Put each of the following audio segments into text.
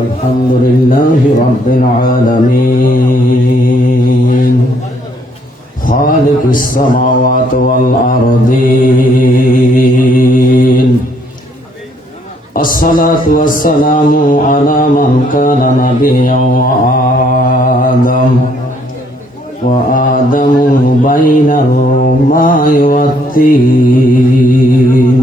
الحمد لله رب العالمين خالق السماوات والأرضين الصلاة والسلام على من كان نبيا وآدم بين الماء والطين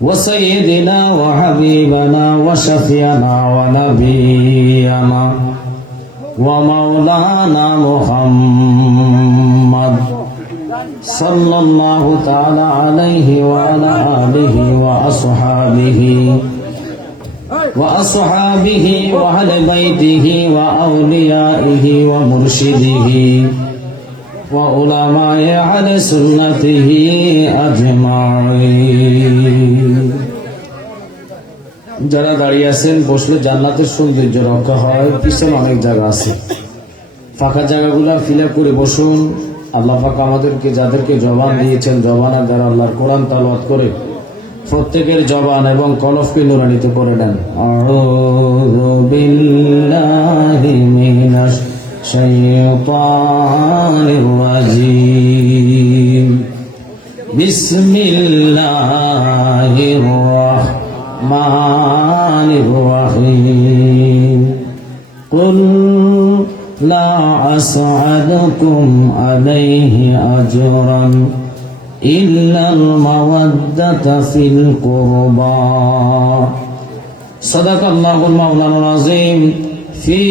وسيدنا وحبيبنا وشفيعنا ونبينا ومولانا محمد صلى الله تعالى عليه وعلى آله وأصحابه وأهل بيته وأوليائه ومرشده وعلماء أهل سنته أجمعين যারা দাঁড়িয়ে আছেন বসলে জান্নাতের সৌন্দর্য রক্ষা হয়। পিছনে অনেক জায়গা আছে, ফাঁকা জায়গাগুলো ফিল আপ করে বসুন। আল্লাহ পাক আমাদেরকে যাদেরকে জবান দিয়েছেন, জবানের দ্বারা আল্লাহর কোরআন তেলাওয়াত করে প্রত্যেকের জবান এবং কলফকে নুরানিত করে নেন। আউযু বিল্লাহি মিনাশ শাইতানির রাজীম বিসমিল্লাহির রাহমানির রাহিম কুল লা আসআদুকুম আলাইহি আজরান ইল্লাল মাওয়াদ্দাতা ফিল কুরবা সাদাকাল্লাহুল মাওলানাল আযীম ফি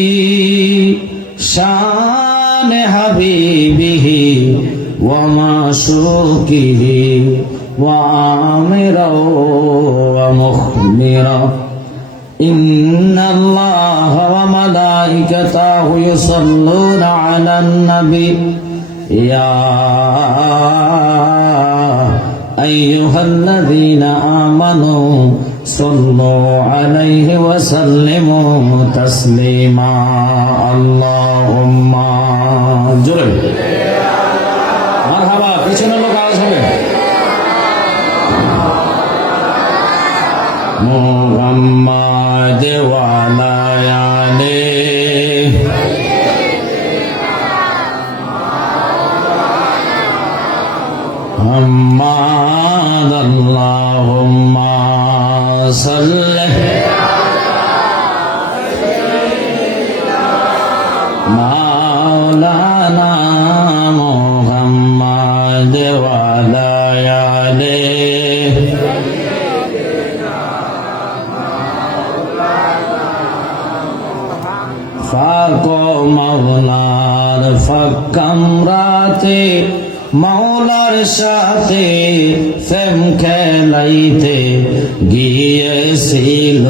শান হাবিবিহি ওয়া মাশুকিহি ওয়া আমিরা ওয়া মুখমিরা ইন্নাল্লাহা ওয়া মালাইকাতাহু ইউসাল্লুনা আলান নবী ইয়া আইয়ুহাল্লাযীনা আমানু সাল্লু আলাইহি ওয়া সাল্লিমু তাসলিমা আল্লাহুম্মা জোরে মারহাবা। পিছনে লোক আওয়াজ হবে। মুহাম্মাদ ওয়া আলা আলিহি মুহাম্মাদ আল্লাহুম্মা সাল্লি মাওলানা মুহাম্মাদ ওয়া আলা আলিহি ফাকো মাওলার ফাকামরাতে মাওলার সাথে ফেম খেলাইতে গিয়েছিল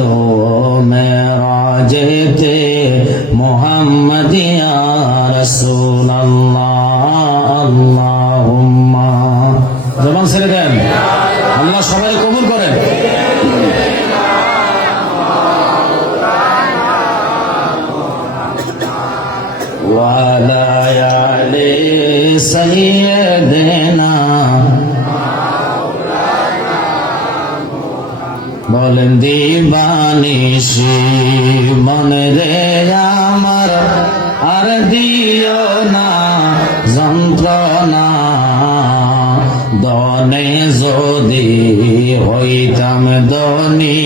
মেরাজেতে মুহাম্মাদিয়া রাসূলুল্লাহ আল্লাহুম্মা জবান ছেড়ে দেন। আল্লাহ সবাই কবুল করেন। ওয়ালা আলি সাইয়্যিদিনা বলেন দিবানিশি মনে রে আমার আর দিও না যন্ত্রণা দনে যদি হইতাম দনি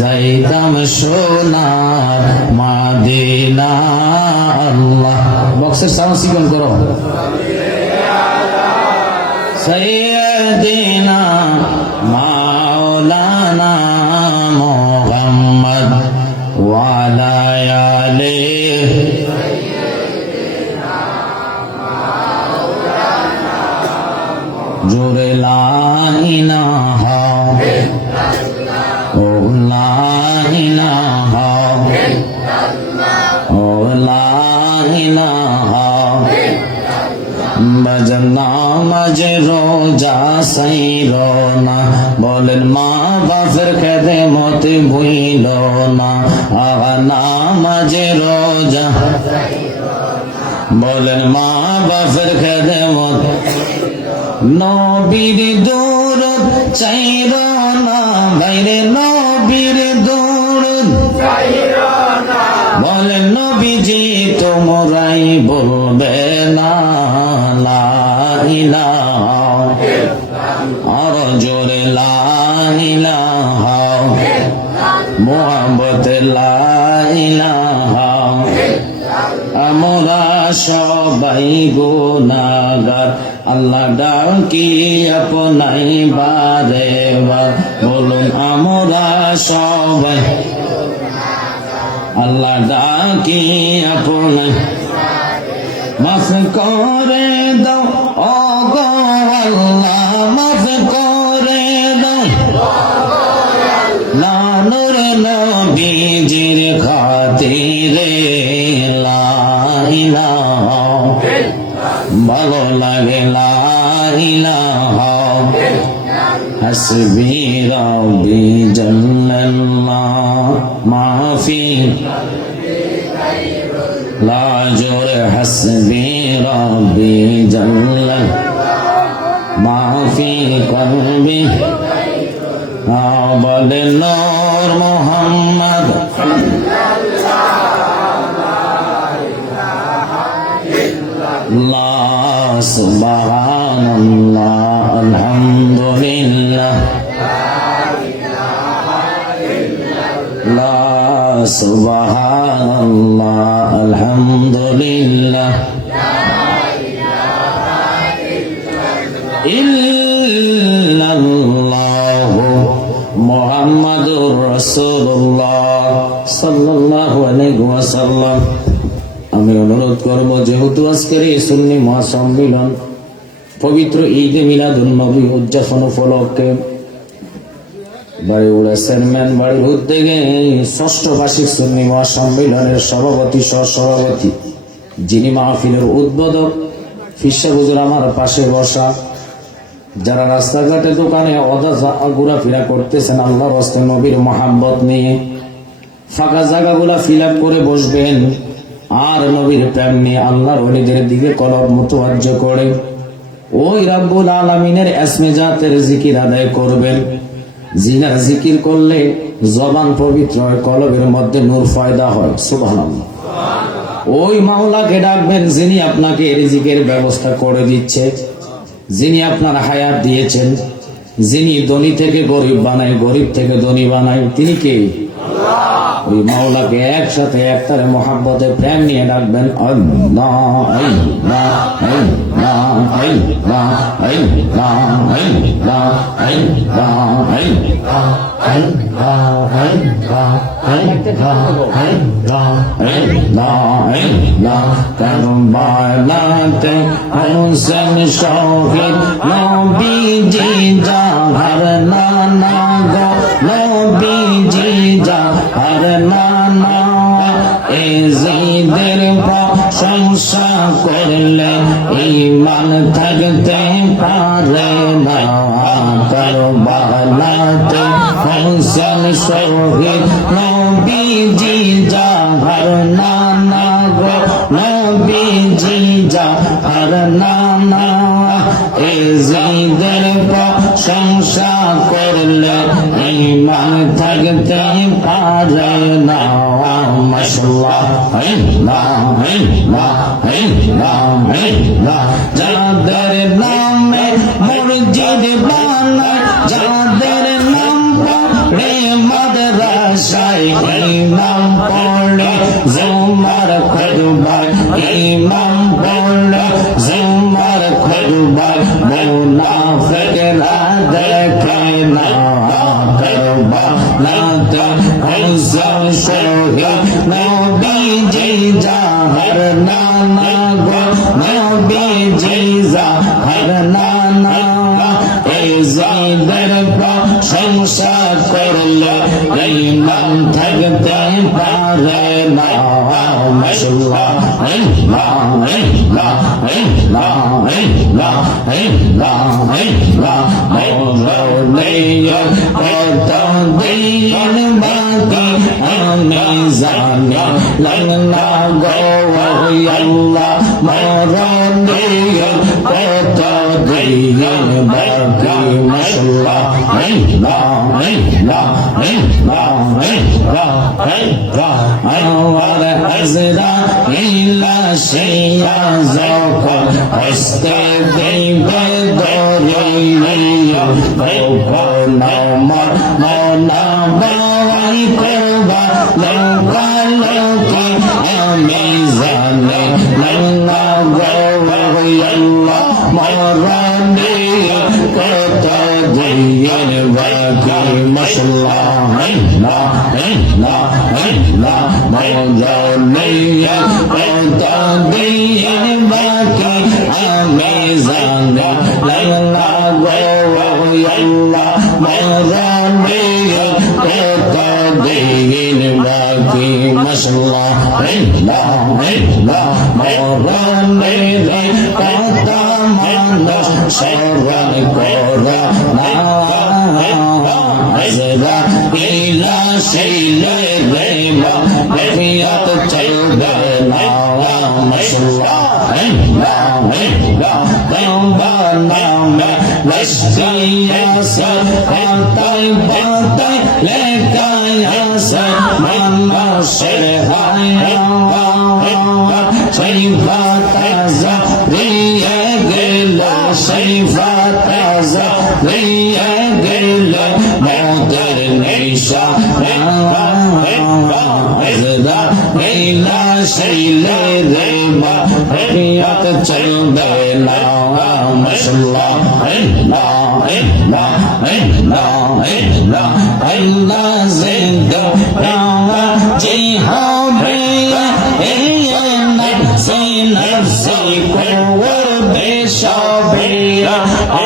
যাইতাম সোনার মাদিনা আল্লাহ বক্সের সাউন্ড সিকন করো সাইয়্যিদিনা মাওলানা মুহাম্মদ ওয়া আলা আলিহি জোরে লা ইলাহা ও লা ইলাহা ও লা ইলাহা বাজনা মাঝে রোজা সাইরো না বলেন মা বাপের খেদমত ভুইল না আগা নামাজে রোজা বলেন মা বাপের খেদমত নবীর দরুদ চাইর না বাইরে নবীর দরুদ বলেন নবীজি তোমরাই বলবে না লা ইলাহা আর জোরে লা ইলাহা মুহাম্মদ লা ইলাহা আমরা সবাই গুনাহগার আল্লাহ ডাকি আপনাই বারে বার বলুন আমরা সবাই আল্লাহ ডাকি আপনাই মাফ করে দাও ও গো আল্লাহ মাফ করে দাও নানুর নবীজির খাতিরে লা ইলাহা ভালো লাগে লা ইলাহা হাসবি রাব্বি জাল্লাল্লাহ মাফি লা জোরে হাসবি রাব্বি জাল্লাল্লাহ মাফি কলবি বলে নূর মুহাম্মদ লা সুবহানাল্লাহ আলহামদুলিল্লাহ লা সুবহানাল্লাহ আলহামদুলিল্লাহ ইল্লাল্লাহু মুহাম্মাদুর রাসূলুল্লাহ সাল্লাল্লাহু আলাইহি ওয়াসাল্লাম। আমি অনুরোধ করব যেহেতু আজকের এই সুন্নি মহাসম্মিলন পবিত্র ঈদে মিলাদুন নবী উদযাপন উপলক্ষে বাড়িউড়া চেয়ারম্যান বাড়ির উদ্যোগে ষষ্ঠ বার্ষিক সুন্নি মহাসম্মিলনের সভাপতি সহসভাপতি যিনি মাহফিলের উদ্বোধক ফিরসা হুজুর আমার পাশে বসা, যারা রাস্তাঘাটে দোকানে অযথা ঘোরাফেরা করতেছেন আল্লাহর রাস্তে নবীর মহাব্বত নিয়ে ফাঁকা জায়গাগুলা ফিল আপ করে বসবেন আর নবীর প্রেম নিয়ে আল্লাহর ওলিদের দিকে কলব মুতওয়াজ্জহ করে ওই রাব্বুল আলামিনের ইসমে জাতের জিকির আদায় করবেন। জিনার জিকির করলে জবান পবিত্র হয়, কলবের মধ্যে নূর পয়দা হয়। সুবহানাল্লাহ। ওই মাওলাকে ডাকবেন যিনি আপনাকে রিজিকের ব্যবস্থা করে দিচ্ছে, যিনি আপনার হায়াত দিয়েছেন, যিনি ধনী থেকে গরিব বানায়, গরিব থেকে ধনী বানায়, তিনি কে? ওই মাওলাকে একসাথে একতারে মহাব্বতে প্রেম নিয়ে ডাকবেন আল্লাহ আল্লাহ আল্লাহ আল্লাহ আল্লাহ আল্লাহ আল্লাহ কারবালাতে হোসেন শহীদ নবীজি জাহার নানা গো নবীজি জাহার নানা এজিদের প্রশংসা করলে ঈমান থাকতে পারে না। কারবালাতে হোসেন শহীদ নবীজি জাহার নানা গো নবীজি জাহার নানা এজিদের প্রশংসা করলে ঈমান থাকতে পারে না। মাশাআল্লাহ যাদের নামে মসজিদ বানায়, যাদের নাম পড়ে মাদ্রাসায় ইমাম পড়ে জুমার খুতবায়, ইমাম পড়ে জুমার খুতবায় মুনাফিকরা দেখে না। কারবালাতে হোসেন শহীদ নবীজি জাহার নানা গো নবীজি জাহার নানা এজিদের প্রশংসা করলে ঈমান থাকতে পারে না। মাশাআল্লাহ কত দিন বাকি আমি জানি লাগনা গো আল্লাহ মরণের কত দিন বাকি মাশাআল্লাহ আমার হাজরা ইলা শিয়া যখন হস্তে দিবে দরিয়া নামার মনা বাই করবা লঙ্কা লোকে আমি জানে লঙ্কা গৌরল্লাহ মরণে কত দিন বাকি মাশাআল্লাহ মরণে কত দিন বাকি আমি জানে লঙ্কা গৌরল্লাহ মরণে কত দিন বাকি মাশাআল্লাহ মরণে কত মানুষ স্মরণ করা হাজরা ইলা শিলে রে মাফিয়াত চলবে না মাশাআল্লাহ তওবা নামে লশকিয়া সব পাতায় পাতায় লেখায়া সব মানুষের হায়া সেই ফাতাজা দিয়ে গেল সেই ফাতাজা দিয়ে গেল মদের নেশা হাজরা ইলা শিলে রে মাফিয়াত চলবে না মাশাআল্লাহ আল্লাহ জিন্দা জি হবে নফসি নফসি করবে সবে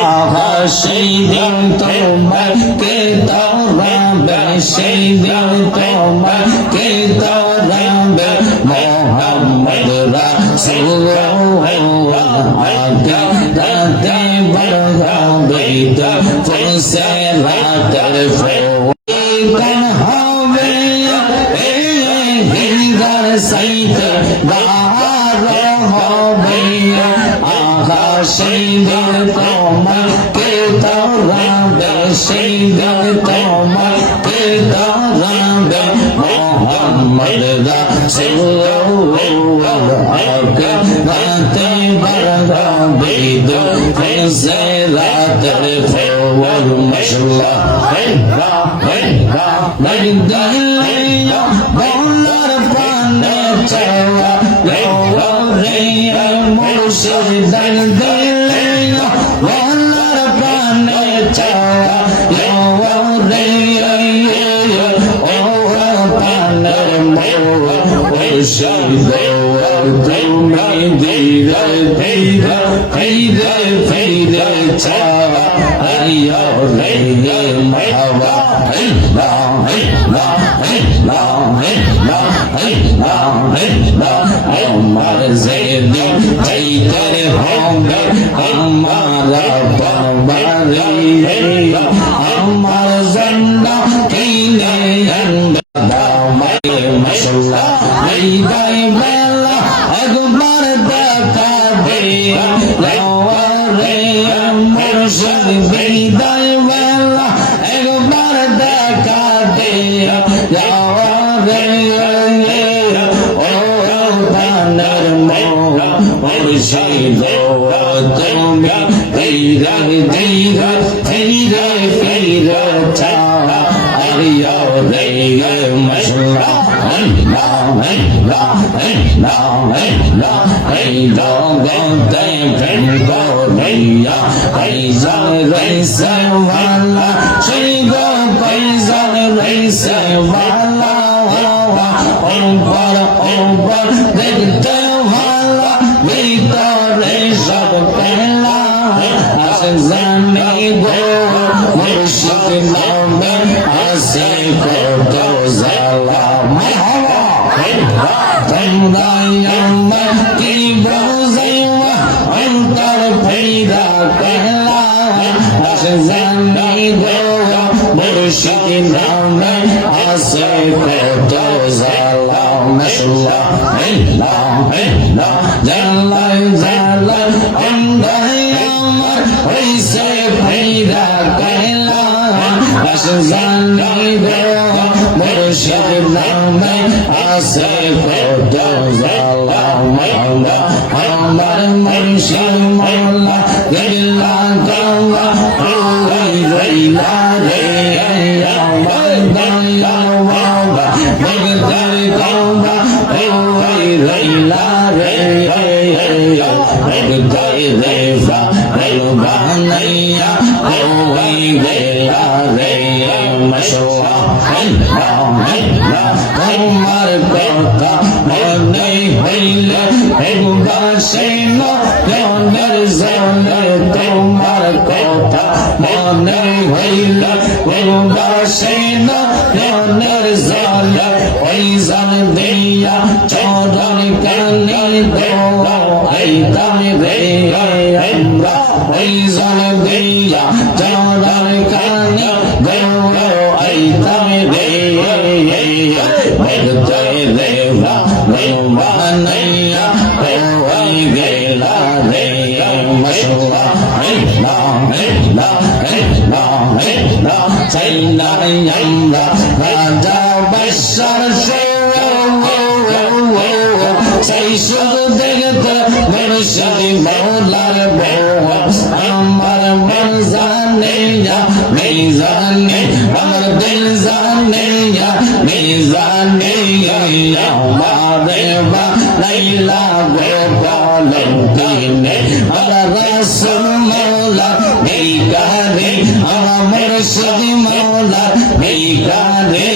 আহা সেই দিন তোমাকে দৌড়াবে সেই দিন তোমাকে দৌড়াবে মোহাম্মদ রাসূলুল্লাহ আগে দাতে বড়াবে তো ফুসে রাতের ফোন হবে হিন্দার সাইতে বাহার হবে আহা সেই দিন তোমাকে দৌড়াবে সেই দিন তোমাকে দৌড়াবে মোহাম্মদ রাসূলুল্লাহ আগে দাতে বড়াবে তো ফুসে রাতের ফোন মাশাআল্লাহ বলার প্রাণে চাওয়া রে মুর্শিদ বলার প্রাণে চাওয়া রে ও প্রাণের মুর্শিদ তুমি ধীরে ধীরে ধীরে ধীরে চাওয়া আইয়া রে মাওয়া আমার যেদিন চাইতে হবে আমার বাড়ি আমার জন্ডা কিনে মাশাআল্লাহ বিদায় বেলা একবার দেখা দিয়া রে মুর্শিদ বিদায় বেলা একবার দেখা দিয়া রে ও বানর মুর্শিদ তুমি ধীরে ধীরে ধীরে ধীরে চাওয়া আরিয়া রে মাশাআল্লাহ এই জগতে প্রেম করিয়া পয়সার রইছে ভালা সেই গো পয়সার রইছে ভালা ওপর দেখতে ভালা ভিতরে সব পেলা আসে জানি গো মুর্শিদ নামে আসে কত জালা তোমরা আমার কি বুঝাইবা অন্তর ফেরা পেলা আসে জানি গো মুর্শিদ নামে আছে কত জ্বালা মাশাআল্লাহ জালাই জালাই অন্ধাই আমার হইছে ভাইরা কাইলা আস জানি গো মুর্শিদ নামে আছে কত জ্বালা মাওলা আমার মুর্শিদ মাওলা গেলা গাওয়া ওই রইলা রে আমার দয়া বাবা বগদার গাওয়া ওই রইলা রে বগদার দেবা বানাইয়া ওই গেলা রে মাশাআল্লাহ তোমার কথা মনে হইলে একবার সেই নয়নের জলে তোমার কথা মনে হইলে একবার সেই নয়নের জলে ওই জান দিয়া চরণ কানে গো এই দামে রে আমরা ওই জান দিয়া চরণ কানে গো এই দামে রে বগদাই দেবা বানাইয়া ওই গেলা রে মাশাআল্লাহ চাইলাই আমরা রাজা বাদশার চাই শুধু দেখতে মুর্শিদ মাওলার বউ আমার মন জানে জানে আমার দিল জানে জানে আমারে বানাইলা গো বলন্তিনে আমার রাসূল মাওলা বেকারে আমার মুর্শিদ মাওলা বেকারে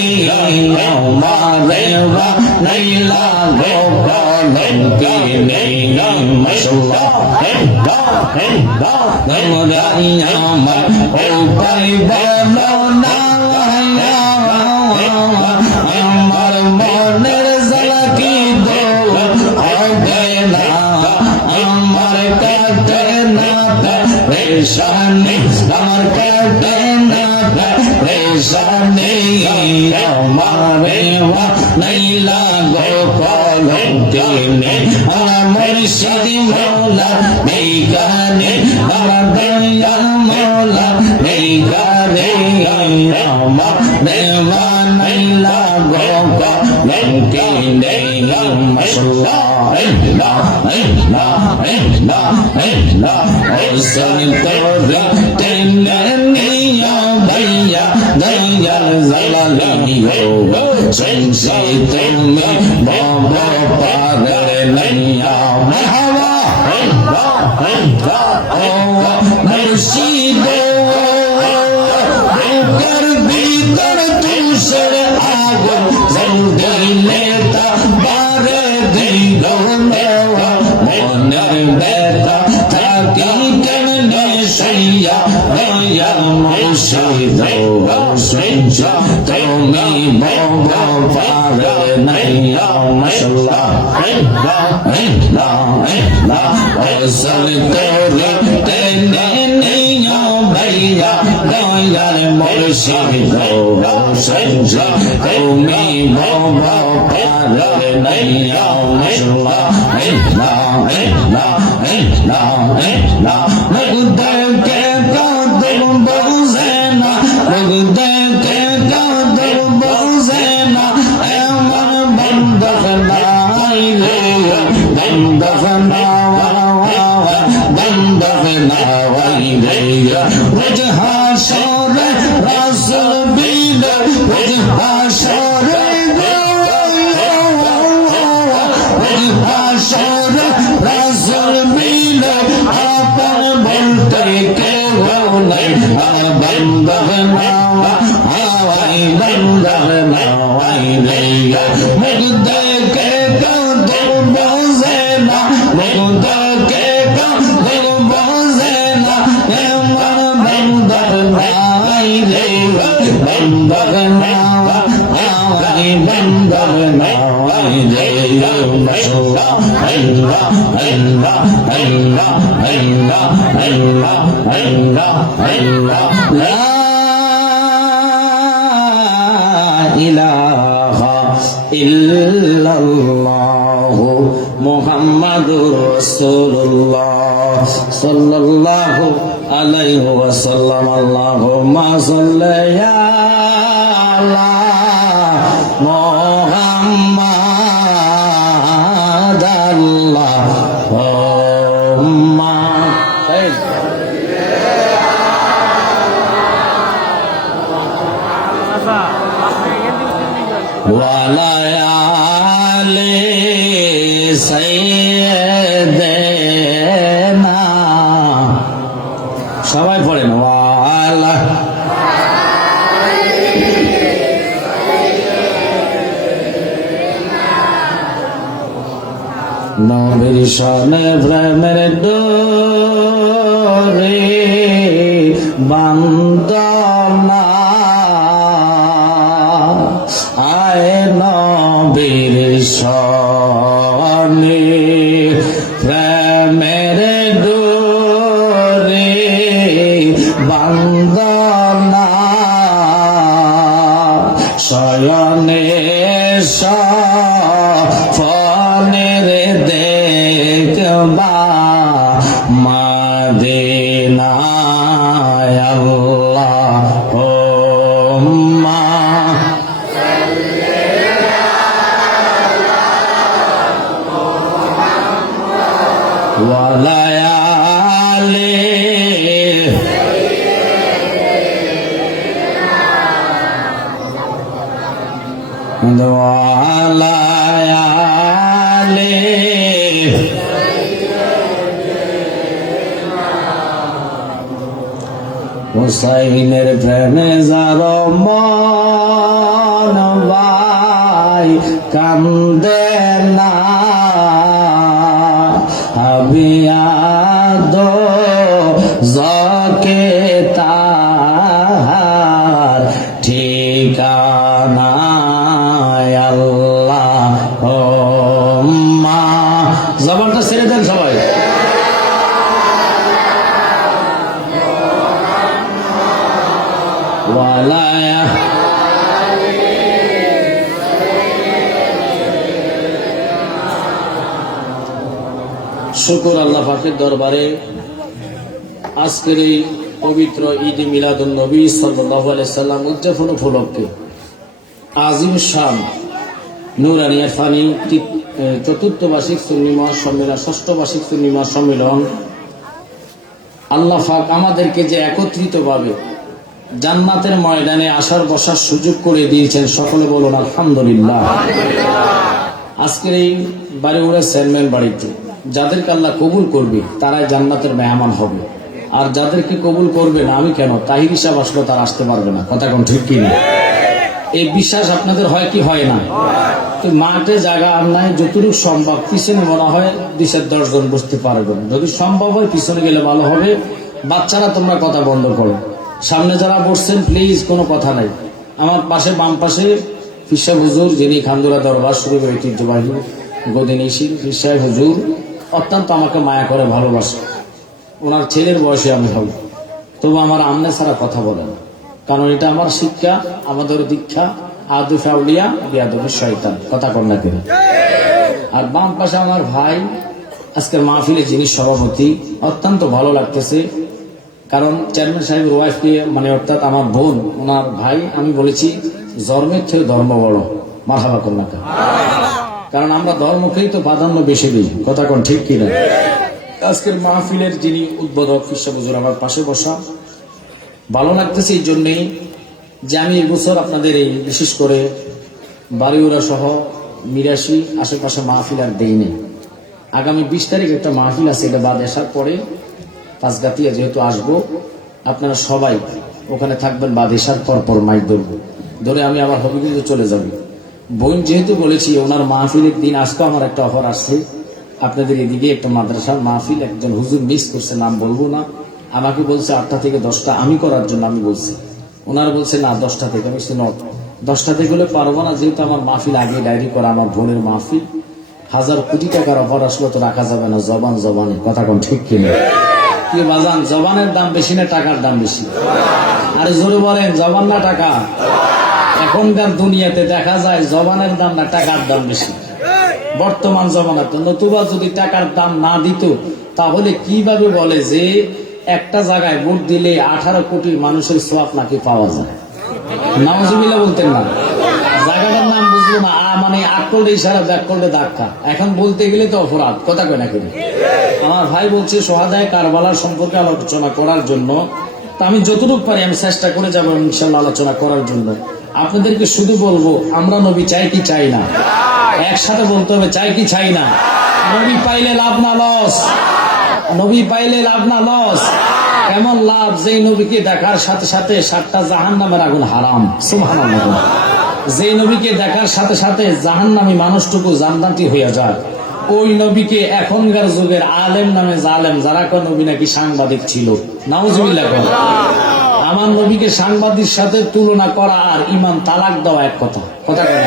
আমারে বানাইলা গো বলন্তিনে মাশাআল্লাহ আমার ও ভাই বলো না আমার মনের জ্বালা কি হবে না আমার কাটে না পেরেশানি আমার কাটে না পেরেশানি আমারে নাইলা গো কলঙ্কিনী আমার মুর্শিদ মাওলা বেগানে আমার দয়াল মাওলা বেগানে আমারে নাইলা গো কলঙ্কিনী মাশাআল্লাহ ওসন তোরে তেনে নিয়া ভাইয়া দয়াল জালালিও শুনছি তুমি বাবা পারে নাইয়া মারহাবা মুর্শিদ বুকের ভিতর তুষের আগুন জ্বললে তা বারে দিল মনের ব্যথা থাকি কেমনে সইয়া দয়াল মুর্শিদ শুনছ তুমি বাবা পারে নাইয়া মাশাআল্লাহ ওসল তোরে তেনে নিয়া ভাইয়া দয়াল মুর্শিদ শুনছ তুমি বাবা পারে নাইয়া মাশাআল্লাহ মুগদকে কদম বউজে না মুগদকে কদম বউজে না এমন বন্ধক নাই রে বন্ধক নাই রে ওজহা সরে রাসূল বিল ওজহা সরে রাসূল মিল আপন বলতে কেউ নাই বন্ধব নাওয়া হাওয়াই বন্ধব নাওয়াই রে মুগদকে কদম বউজে না মুগদকে কদম বউজে না এমন বন্ধব নাই রে বন্ধব নাওয়া হাওয়াই বন্ধব নাওয়াই রে মাশাআল্লাহ আল্লাহ আল্লাহ আল্লাহ আল্লাহ আল্লাহ আল্লাহ আল্লাহ লা ইলাহা ইল্লাল্লাহু মুহাম্মাদুর রাসূলুল্লাহ সাল্লাল্লাহু আলাইহি ওয়াসাল্লাম। আল্লাহুম্মা সাল্লি আলা মুহাম্মাদ আল্লাহুম্মা ওয়ালা আলি সাইয়্যিদিনা, সবাই পড়েন ওয়ালা নবীর শানে প্রেমের ডোরে বান্দনা, আয় নবীর শানে প্রেমের ডোরে বান্দনা, শয়নে ফনের দেখবা মদিনায়। আল্লাহুম্মা ওয়ালা আলি ওয়ালা আলি হুসাইনের প্রেমে যার মন ভাই কান্দে না, আবিয়াদো জকে তাহার ঠিকানা। আল্লাহুম্মা, জবানটা ছেড়ে দেন সবাই, ওয়ালা শুকর আল্লাহ পাকের দরবারে আজকের এই পবিত্র ঈদ মিলাদুন নবী সাল্লাল্লাহু আলাইহি সাল্লাম উদযাপন উপলক্ষে আজিম শান নুরানী ইরফানি চতুর্থ বার্ষিক সুন্নি মহাসম্মেলন, ষষ্ঠ বার্ষিক সুন্নি মহাসম্মেলন আল্লাহ পাক আমাদেরকে যে একত্রিতভাবে জান্নাতের ময়দানে আসার বসার সুযোগ করে দিয়েছেন, সকলে বলুন আলহামদুলিল্লাহ। আজকের এই বাড়িউড়া চেয়ারম্যান বাড়িতে যাদেরকে আল্লাহ কবুল করবে তারাই জান্নাতের মেহমান হবে, আর যাদেরকে কবুল করবে না, আমি কেন তাহির হিসাব আসলে তারা আসতে পারবে না। কথা কোন ঠিক কিনা? এই বিশ্বাস আপনাদের হয় কি হয় না? তো মাঠে জায়গা আর নাই, যতটুকু সম্ভব পিছনে মনে হয় 2-10 জন বসতে পারবেন, যদি সম্ভব হয় পিছনে গেলে ভালো হবে। বাচ্চারা তোমরা কথা বন্ধ করো, সামনে যারা বসছেন প্লিজ কোনো কথা নাই। আমার পাশে বাম পাশে পীর সাহেব হুজুর, যিনি খান্দুরা দরবার শরীফ ঐতিহ্যবাহী গদিনীশীল পীর সাহেব হুজুর, অত্যন্ত আমাকে মায়া করে ভালোবাসে। ওনার ছেলের বয়সে আমি হব, তবু আমার আমনে ছাড়া কথা বলে না, কারণ এটা আমার শিক্ষা, আমাদের দীক্ষা, আদু ফাউলিয়া বিয়াদবি শয়তান। কথা কন্যা করে। আর বাম পাশে আমার ভাই, আজকের মাহফিলে যিনি সভাপতি, অত্যন্ত ভালো লাগতেছে, কারণ চেয়ারম্যান সাহেবের ওয়াইফকে মানে অর্থাৎ আমার বোন, ওনার ভাই, আমি বলেছি জন্মের থেকে ধর্ম বড়। মারহাবা কন্যা, কারণ আমরা ধর্মকেই তো প্রাধান্য বেশি দিই। কথা কোন ঠিক কিনা? আজকের মাহফিলের যিনি উদ্বোধক পীর সাহেব হুজুর আমার পাশে বসা, ভালো লাগতেছে এই জন্যেই যে আমি এবছর আপনাদের এই বিশেষ করে বাড়িউড়া সহ মিরাশি আশেপাশে মাহফিল আর দেইনি। আগামী 20 তারিখ একটা মাহফিল আছে, এটা বাদ আসার পরে পাঁচগাতিয়া যেহেতু আসবো, আপনারা সবাই ওখানে থাকবেন। বাদ আসার পর মাইক ধরে আমি আমার হবিগঞ্জে চলে যাব। বোন যেহেতু বলেছি ওনার মাহফিলের দিন আজকে আমার একটা অফার আসছে, আপনাদের এদিকে একটা মাদ্রাসার মাহফিল, একজন হুজুর মিস করছে, নাম বলবো না, আমাকে বলছে 8টা থেকে 10টা আমি করার জন্য। আমি বলছি, ওনারা বলছে না 10টা থেকে। আমি শুনো 10টা থেকে হলে পারবো না, যেহেতু আমার মাহফিল আগে ডায়েরি করা, আমার বোনের মাহফিল, 1000 কোটি টাকার অফার আসলে তো রাখা যাবে না। জবানে কথা কোন ঠিক কিনা? কি বাজান, জবানের দাম বেশি না টাকার দাম বেশি? আরে জোরে বলেন, জবান না টাকা? এখন এখনকার দুনিয়াতে দেখা যায় জবানের দাম না টাকার দাম বেশি। বর্তমান জমানাতে নতুবা যদি টাকার দাম না দিত তাহলে কিভাবে বলে যে একটা জায়গায় ভোট দিলে 18 কোটি মানুষের সোয়াব নাকি পাওয়া যায়? নাউজুবিল্লাহ বলতেন না। জায়গাটার নাম বুঝলো না, মানে আট করলে ইশারা, ব্যাক করলে ধাক্কা। এখন বলতে গেলে তো অপরাধ, কথা কয় না কেন? আমার ভাই বলছে সোহাদায়ে কারবালার সম্পর্কে আলোচনা করার জন্য, তা আমি যতটুকু পারি আমি চেষ্টা করে যাবো ইনশাল্লাহ আলোচনা করার জন্য। আপনাদেরকে শুধু বলবো, আমরা নবী চাই কি চাই না? একসাথে বলতে হবে, চাই কি চাই না? নবী পাইলে লাভ না লস? নবী পাইলে লাভ না লস? এমন লাভ যেই নবীকে দেখার সাথে সাথে 7টা জাহান্নামের আগুন হারাম। সুবহানাল্লাহ। যেই নবীকে দেখার সাথে সাথে জাহান্নামী মানুষটুকু জান্নাতি হইয়া যায়, ওই নবীকে এখনকার যুগের আলেম নামে জালেম যারা কয় নবী নাকি সাংবাদিক ছিল, নাউজুবিল্লাহ। আমার নবীকে সাংবাদিক সাথে তুলনা করা আর ইমান তালাক দেওয়া এক কথা, কথা কেন?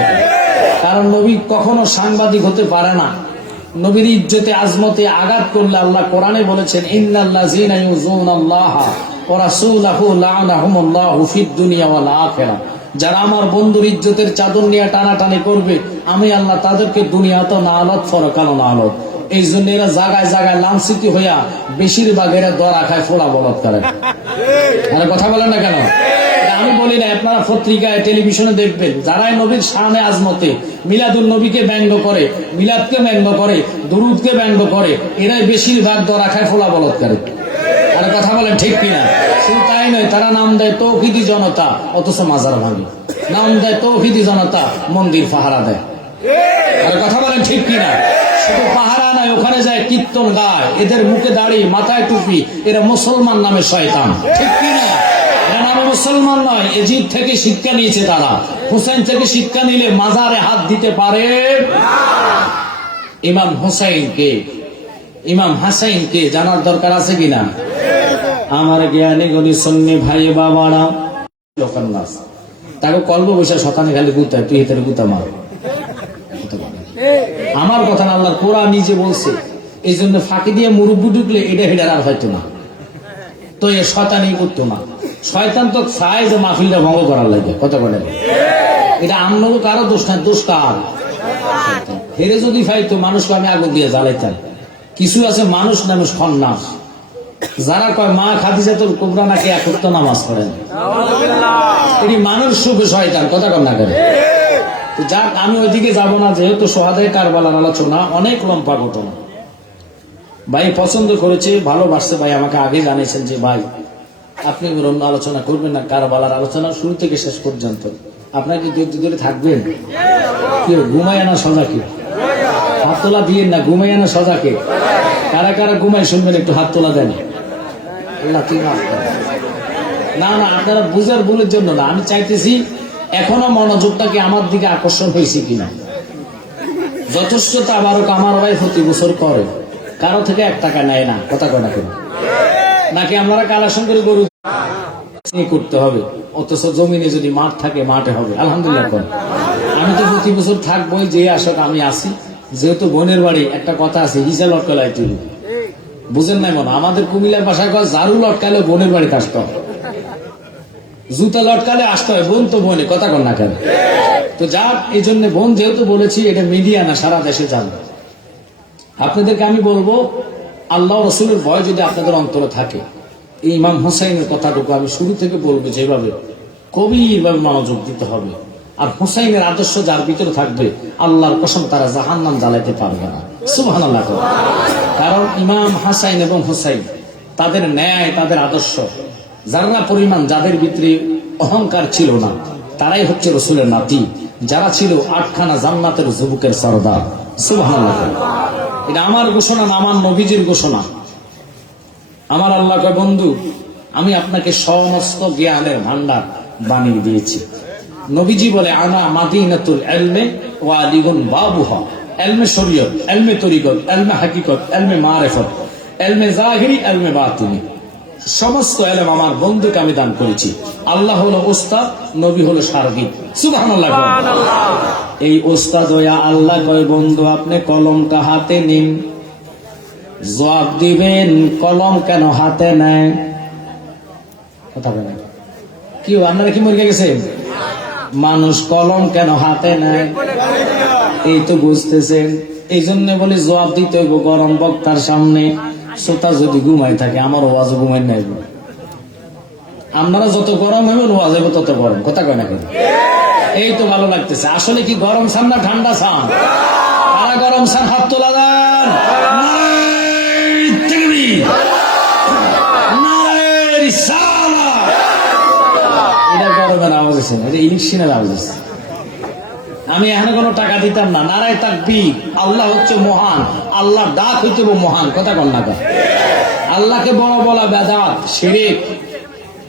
কারণ নবী কখনো সাংবাদিক হতে পারে না। নবীর ইজ্জতে আজমতে আঘাত করলে আল্লাহ কোরআনে বলেছেন, ইন্নাল্লাযীনা ইউযুনাল্লাহা ওয়া রাসূলাহু লা'নাহুমুল্লাহু ফিদ দুনিয়া ওয়াল আখিরাহ। যারা আমার বন্ধুর ইজ্জতের চাদর নিয়ে টানাটানি করবে, আমি আল্লাহ তাদেরকে দুনিয়াতে নালত ফরকালো নালত। এই জন্য এরা জায়গায় জায়গায় লাঞ্ছিত হইয়া বেশিরভাগ এরা দরা খায়, ফোলা বলৎকারে। আরে কথা বলেন না কেন? আমি বলি না, আপনারা পত্রিকায় টেলিভিশনে দেখবেন, যারাই নবীর শানে আজমতে মিলাদুল নবীকে ব্যঙ্গ করে, মিলাদকে ব্যঙ্গ করে, দুরুদকে ব্যঙ্গ করে, এরাই বেশিরভাগ দরা খায়, ফোলা বলৎকারে। আরে কথা বলেন ঠিক কিনা? শুধু তাই নয়, তারা নাম দেয় তৌহিদি জনতা, অথচ মাজার ভাঙে। নাম দেয় তৌহিদি জনতা, মন্দির পাহারা দেয়। আরে কথা বলেন ঠিক কিনা? শুধু পাহারা নয়, ওখানে যায় কীর্তন গায়, এদের মুখে দাড়ি, মাথায় টুপি, এরা মুসলমান নামে শয়তান, ঠিক কিনা? এরা নামে মুসলমান নয়, এজিদ থেকে শিক্ষা নিয়েছে তারা। হুসাইন থেকে শিক্ষা নিলে মাজারে হাত দিতে পারে। ইমাম হুসাইনকে, ইমাম হাসাইনকে জানার দরকার আছে কিনা? আমার জ্ঞানী গণি সন্নি ভাই বাবারা লোকাল নাস, তাকে কল্প বসে শতানে খালি গুতায়, তুই হেতের গুতা মার। আমার কথা না, আল্লাহর কোরআন নিজে বলছে। এই জন্য ফাঁকি দিয়ে মুরব্বি ঢুকলে এটা হেডার আর হয়তো না, তো এ শয়তানই করতো না। শয়তান তো চায় যে মাহফিলটা ভঙ্গ করার লাগে, কথা বলে। এটা আমনও কারো দোষ না, দোষ কার? হেরে যদি ফাইতো মানুষকে আমি আগুন দিয়ে জ্বালাইতাম। কিছু আছে মানুষ নামে সন্ন্যাস, যারা কয় মা খাদিজাতুল কুবরা নাকি এক ওয়াক্ত নামাজ পড়েন, এটি মানুষ শুভে শয়তান, কথা কর না করে। তো যাক, আমি ওইদিকে যাব না, যেহেতু সোহাদায়ে কারবালার আলোচনা অনেক লম্বা ঘটনা। ভাই পছন্দ করেছে, ভালোবাসছে, ভাই আমাকে আগে জানিয়েছেন যে ভাই আপনি অন্য আলোচনা করবেন না, কারবালার আলোচনা শুরু থেকে শেষ পর্যন্ত। আপনাকে ধরে থাকবেন, কি ঘুমায় না সজাকে? হাত তোলা দিয়ে না, ঘুমাই না সজাকে? কারা কারা ঘুমায় শুনবেন, একটু হাত তোলা দেন। আল্লাহ কি মাফ করে। না না, আপনারা বুঝার ভুলের জন্য না, আমি চাইতেছি এখনো মনোযোগটাকে আমার দিকে আকর্ষণ হয়েছে কিনা। যথেষ্ট তা আবারও আমার ভাই প্রতি বছর করে, কারো থেকে 1 টাকা নেয় না, কথা কয় না কেন? নাকি আমরা কালেকশন করে গরু করতে হবে, অথচ জমিনে যদি মাঠ থাকে মাঠে হবে। আলহামদুলিল্লাহ, আমি তো প্রতি বছর থাকবোই, যে আসক আমি আসি। যেহেতু বোনের বাড়ি, একটা কথা আছে, হিজা লটকালাই তুই বুঝেন নাই মনে? আমাদের কুমিল্লার ভাষায় কয়, ঝাড়ু লটকালে বোনের বাড়িতে আসতে হয়, জুতা লটকালে আসতে হয়। বোন তো বোনে, কথা কর না কেন? তো যাক, এই জন্য বোন যেহেতু বলেছি, এটা মিডিয়া না, সারা দেশে জানবে। আপনাদেরকে আমি বলবো, আল্লাহ রসুলের ভয় যদি আপনাদের অন্তরে থাকে, এই ইমাম হুসাইনের কথাটুকু আমি শুরু থেকে বলবো, যেভাবে গভীরভাবে মনোযোগ দিতে হবে। আর হুসাইনের আদর্শ যার ভিতরে থাকবে, আল্লাহর কসম তারা জাহান্নাম জ্বালাইতে পারবে না। সুবহানাল্লাহ। কারণ ইমাম হাসাইন এবং হুসাইন, তাদের ন্যায়, তাদের আদর্শ, যারা পরিমাণ যাদের ভিতরে অহংকার ছিল না, তারাই হচ্ছে রসুলের নাতি, যারা ছিল 8খানা জান্নাতের যুবকের সরদার। সুবহানাল্লাহ। এটা আমার ঘোষণা না, আমার নবীজির ঘোষণা। আমার আল্লাহ কয়, বন্ধু আমি আপনাকে সমস্ত জ্ঞানের ভান্ডার বানিয়ে দিয়েছি। নবীজি বলে, আনা মাদিনাতুল ইলমে ওয়া আলিগুন বাবুহা। ইলমে শরীয়ত, ইলমে তরিকত, ইলমে হাকিকত, ইলমে মারিফত, ইলমে যাহিরি, ইলমে বাতিনি, সমস্ত ইলম আমার বন্ধুকে আমি দান করেছি। আল্লাহ হলো ওস্তাদ, নবী হলো শাগির্দ। সুবহানাল্লাহ। এই ওস্তাদ হইয়া আল্লাহ কয়, বন্ধু আপনি কলমটা হাতে নিন। জবাব দিবেন, কলম কেন হাতে নেয়? কথা বলেন, কি আপনারা কি মরে গেছে? মানুষ কলম কেন হাতে নেয়? এই তো বুঝতেছেন। এই জন্য বলি জবাব দিতে হইব গরম বক্তার সামনে। শ্রোতা যদি ঘুমাই থাকে, আমার ওয়াজও ঘুমাই নাই। আপনারা যত গরম হইবেন ওয়াজ হইব তত গরম। কথা কয় না কেন? এই তো ভালো লাগতেছে। আসলে কি গরম চান না ঠান্ডা চান? কারা গরম চান হাত তোলা দেন। এটা গরমের আওয়াজ আছে না, এটা ইলেকশনের আওয়াজ আছে। আমি এখানে কোনো টাকা দিতাম না। নারায় তাকবীর। আল্লাহ হচ্ছে মহান, আল্লাহ ডাক হইতে মহান। কথা কন না? আল্লাহকে বড় বলা বেদাত, শিরক।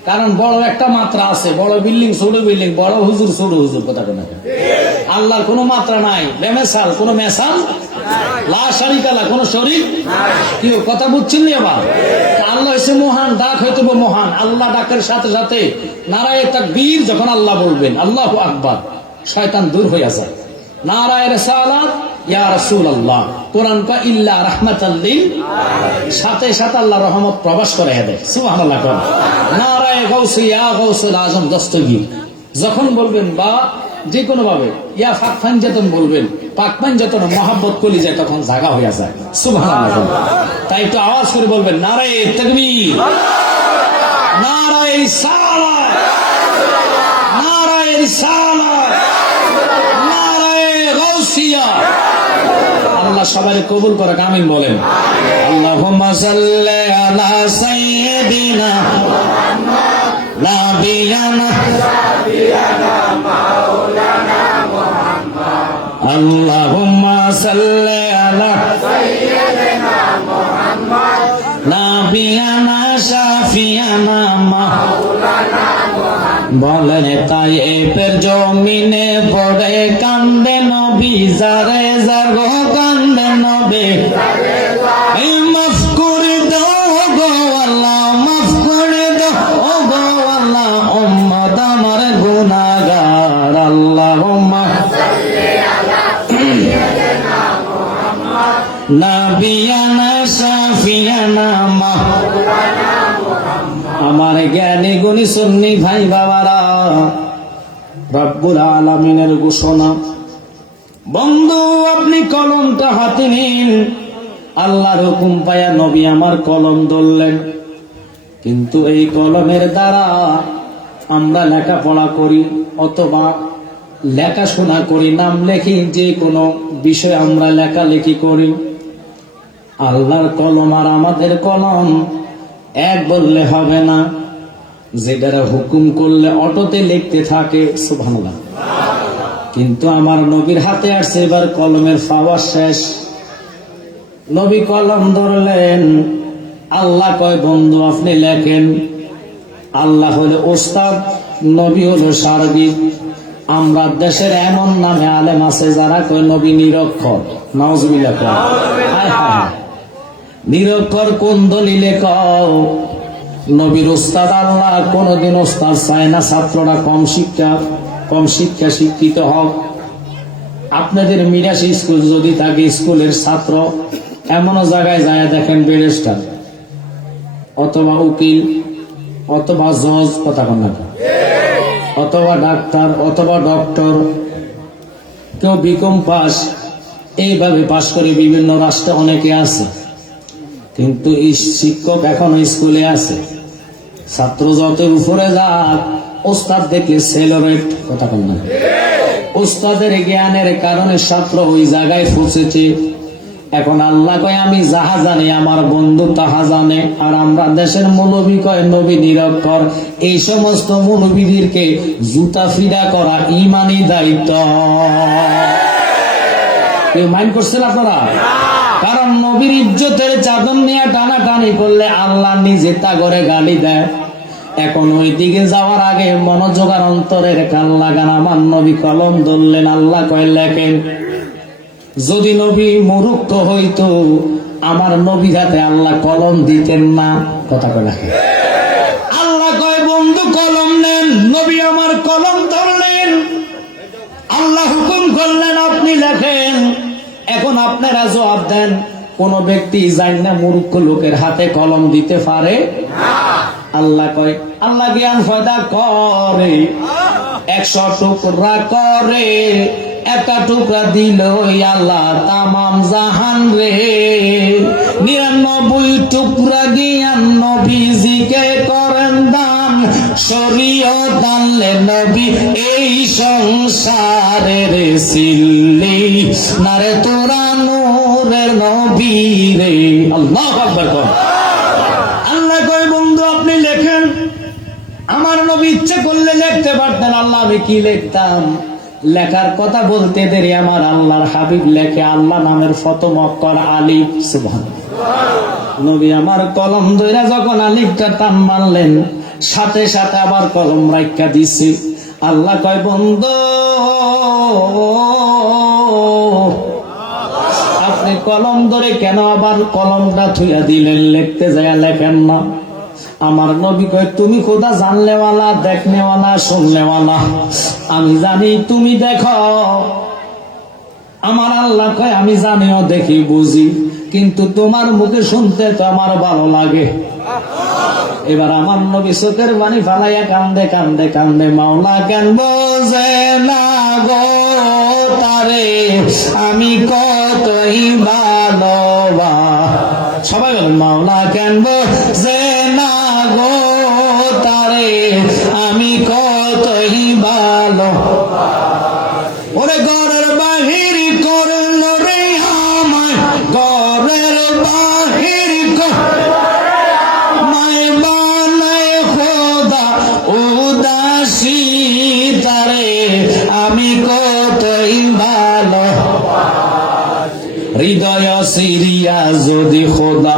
কারণ বড় একটা মাত্রা আছে, বড় বিল্ডিং ছোট বিল্ডিং, বড় হুজুর ছোট হুজুর। কথা কন না? আল্লাহর কোনো মাত্রা নাই, বেমেসাল, কোনো মেসাল, লা শারিকা লাহু, কোনো শরীক। কি কথা বুঝছেন নি? আবার আল্লাহ হচ্ছে মহান, ডাক হইতে মহান। আল্লাহ ডাকের সাথে সাথে নারায়ে তাকবীর যখন আল্লাহ বলবেন, আল্লাহু আকবার, শয়তান দূর হয়ে যায়। নারায়ে রিসালাত, ইয়া রাসূলুল্লাহ। কোরআন কা ইল্লা রাহমাতাল লিল, সাথে সাথে আল্লাহ রহমত প্রবেশ করে দেয়। সুবহানাল্লাহ। নারায়ে গাউসি, ইয়া গাউসুল আজম দস্তগীর যখন বলবেন, বা যে কোনো ভাবে ইয়া ফাকফানজাতন বলবেন, পাকফানজাতন মহব্বত কলি যায়, তখন জাগা হয়ে যায়। সুবহানাল্লাহ। তাই তো আওয়াজ করে বলবেন নারায়ে তাকবীর, নারায়ে রিসালাত, নারায়ে রিসালাত, নারায়ে গাউসিয়া। আল্লাহ সবাই কবুল করে, আমিন বলেন। আল্লাহুম্মা সাল্লি আলা সাইয়্যিদিনা নাবিয়ানা মাওলানা মুহাম্মদ। আল্লাহুম্মা সাল্লি আলা সাইয়্যিদিনা মুহাম্মদ নাবিয়ানা শাফিয়ানা মাওলানা মুহাম্মদ। বলেন তাই এর জমিনে পড়ে কান্দে নবী, জারে জাগো কান্দে নবী। মাফ করে দাও গো আল্লাহ, মাফ করে দাও গো আল্লাহ, উম্মত আমার গুনাহগার। আল্লাহুম্মা সাল্লি আলা সাইয়্যিদিনা মুহাম্মদ নাবিয়ানা শাফিয়ানা মাওলানা মুহাম্মদ। আমার জ্ঞানী গুণী সুন্নি ভাই বাবারা, রব্বুল আলামিনের ঘোষণা, বন্ধু আপনি কলমটা হাতে নিন। আল্লাহর হুকুম পায়া নবী আমার কলম ধরলেন। কিন্তু এই কলমের দ্বারা আমরা লেখাপড়া করি অথবা লেখাশোনা করি, নাম লেখি, যে কোনো বিষয় আমরা লেখালেখি করি। আল্লাহর কলম আর আমাদের কলম এক বললে হবে না। যেটা হুকুম করলে অটোতে লিখতে থাকে, সুবহানাল্লাহ। কিন্তু আমার নবীর হাতে আসছে এবার কলমের পাওয়ার শেষ। নবী কলম ধরলেন, আল্লাহ কয় বন্ধু আপনি লেখেন। আল্লাহ হলো ওস্তাদ, নবী হলো সার্বিক। আমরা দেশের এমন নামে আলেম আছে যারা কয় নবী নিরক্ষর। নাউজুবিল্লাহ। হায় হায়, নিরক্ষর কোন দলিলে কও? নবীর ওস্তাদ আল্লাহ কোনদিন ওস্তাদ চায় না ছাত্ররা কম শিক্ষা শিক্ষিত হোক। আপনাদের মিরাসি স্কুল যদি থাকে, স্কুলের ছাত্র এমন জায়গায় যায় দেখেন ব্যারিস্টার অথবা উকিল অথবা জজ, কথা কন না, অথবা ডাক্তার অথবা ডক্টর, কেউ বিকম পাস, এইভাবে পাস করে বিভিন্ন রাষ্ট্রে অনেকে আছে। কিন্তু এই শিক্ষক এখনো স্কুলে আছে। ছাত্র যত উপরে যাক, ওস্তাদ দেখে সেলিব্রেট, কথা কন না। ওস্তাদের জ্ঞানের কারণে ছাত্র ওই জায়গায় পৌঁছেছে। এখন আল্লাহ কয় আমি যাহা জানি আমার বন্ধু তাহা জানে। আর আমরা দেশের মৌলবী কয় নবী নিরক্ষর। এই সমস্ত মৌলবীদেরকে জুতা ফিরা করা ইমানি দায়িত্ব। কেউ মাইন্ড করছেন আপনারা? কারণ নবীর ইজ্জতের চাদর নিয়ে টানাটানি করলে আল্লাহ নিজে তা করে গালি দেয়। এখন ওই দিকে যাওয়ার আগে মনোযোগ আর অন্তরের কান লাগান। আমার নবী কলম ধরলেন, আল্লাহ কয় লেখেন। যদি নবী মূর্খ হইতো আমার নবীর হাতে আল্লাহ কলম দিতেন না, কথা কয় না। আল্লাহ কয় বন্ধু কলম নেন। নবী আমার কলম ধরলেন, আল্লাহ হুকুম করলেন আপনি লেখেন। এখন আপনারা জবাব দেন, কোন ব্যক্তি জান না মূর্খ লোকের হাতে কলম দিতে পারে? আল্লাহ কয়, আল্লাহ জ্ঞান ফয়দা করে। 100 টুকরা করে একটা টুকরা দিল আল্লাহ তামাম জাহান রে। 99 টুকরা দিয়া নবীজিকে করেন দান, শরীয়ত আনলেন নবী এই সংসারের সিল্লি নারে তোরা নূরের নবী রে। আল্লাহু আকবার কর। আল্লাহ কয় বন্ধু আপনি লেখেন, আমার নবী ইচ্ছে করলে লিখতে পারতেন, আল্লাহ আমি কি লিখতাম? লেখার কথা বলতে দেরি আমার আল্লাহর হাবিব লেখে আল্লাহ নামের প্রথম অক্ষর আলিফ। সুবহানাল্লাহ। নবী আমার কলম ধইরা যখন আলিফটা টান মারলেন, সাথে সাথে আবার কলম রাইখা দিছে। আল্লাহ কয় বন্ধু আপনি কলম ধরে কেন আবার কলমটা থুইয়া দিলেন? লিখতে যায় লেখেন না। আমার নবী কয় তুমি খোদা জানলেওয়ালা, দেখনেওয়ালা, শুনলেওয়ালা, আমি জানি তুমি দেখো। আমার আল্লাহ কয় আমি জানিও, দেখি, বুঝি, কিন্তু তোমার মুখে শুনতে তো আমার ভালো লাগে। এবার আমার নবী চোখের পানি ফালাইয়া কান্দে কান্দে কান্দে মাওলা কেন বোঝে না গো তারে আমি কতই ভালোবা। সবাই বলেন মাওলা কেন বোঝে না গো তারে আমি কতই ভালো। ওরে ঘরের বাহির করল রে আমায়, ঘরের বাহির মায় বানায় খোদা উদাসী তারে আমি কতই ভালো। হৃদয় সিরিয়া যদি খোদা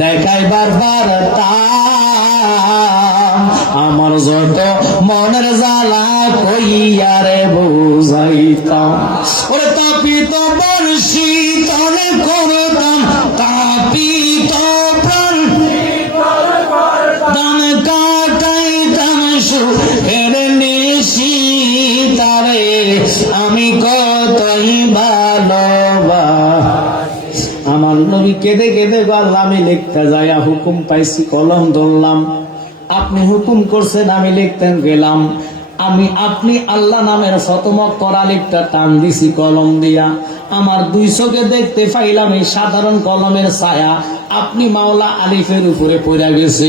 দেখাই বারবার তা আমার যত মনের জ্বালা কইয়ারে বুঝাইতাম। ওরে তাপিত বর্ষি তলে করতাম, তাপিত প্রাণ দান কাটাইতাম সুখের নিশি তারে আমি কতই ভালোবা। আমার নবী কেঁদে কেঁদে বললাম আমি লিখতে যাইয়া হুকুম পাইছি, কলম ধরলাম, আপনি হুকুম করছেন আমি লিখতে গেলাম। আপনি আল্লাহ নামের প্রথম অক্ষর আলিফটা টান দিছি কলম দিয়া। আমার 2 চোখে দেখতে পাইলাম এই সাধারণ কলমের ছায়া আপনি মাওলা আলিফের উপরে পড়ে গেছে।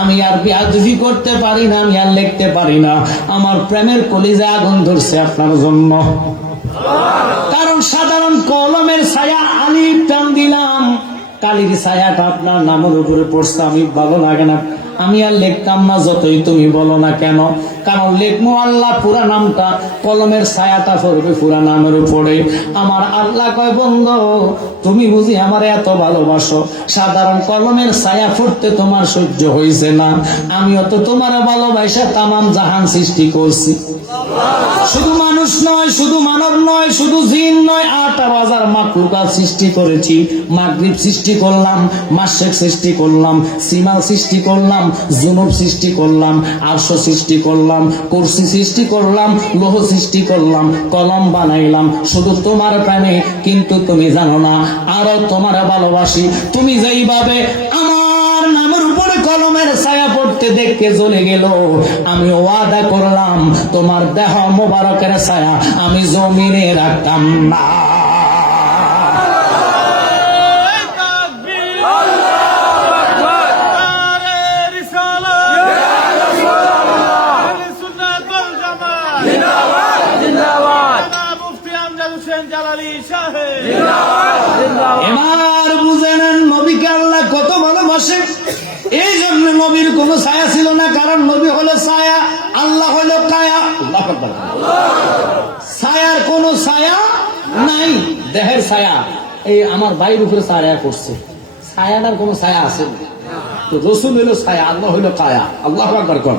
আমি আর বেয়াদবি করতে পারি না, আমি আর লিখতে পারি না। আমার প্রেমের কলিজা আগুন ধরছে আপনার জন্য, কারণ সাধারণ কলমের ছায়া আলিফ টান দিলাম, কালির ছায়াটা আপনার নামের উপরে পড়ছে, আমি ভালো লাগে না, আমি আর লিখতাম না যতই তুমি বলো না কেন। কারণ লেখমো আল্লাহ পুরা নামটা, কলমের ছায়াটা পড়বে পুরা নামের উপরে। আমার আল্লাহ কয় বন্ধু তুমি বুঝি আমার এত ভালোবাসো, সাধারণ কলমের ছায়া পড়তে তোমার সহ্য হয়েছে না, আমিও তো তোমার ভালোবাসা তামাম জাহান সৃষ্টি করছি। শুধু মানুষ নয়, শুধু মানব নয়, শুধু জিন নয়, 8,000 মাখলুকাত সৃষ্টি করেছি। মাগরিব সৃষ্টি করলাম, মাশরিক সৃষ্টি করলাম, সিমাল সৃষ্টি করলাম, জুনুব সৃষ্টি করলাম, আরশ সৃষ্টি করলাম, কুরসি সৃষ্টি করলাম, লৌহ সৃষ্টি করলাম, কলম বানাইলাম শুধু তোমার প্রেমে। কিন্তু তুমি জানো না আরো তোমার ভালোবাসি। তুমি যেইভাবে আমার নামের উপরে কলমের ছায়া পড়তে দেখতে চলে গেল, আমি ওয়াদা করলাম তোমার দেহ মোবারকের ছায়া আমি জমিনে রাখতাম না। এবার বুঝে নেন নবীকে আল্লাহ কত ভালোবাসে। এই জন্য নবীর কোন ছায়া ছিল না, কারণ নবী হলো ছায়া, আল্লাহ হলো কায়া। ছায়ার কোন ছায়া নাই, দেহের ছায়া। এই আমার ভাইয়ের উপরে ছায়া করছে, ছায়াটার কোন ছায়া আছে? তো রসুল হলো ছায়া, আল্লাহ হলো কায়া। আল্লাহু আকবার কর।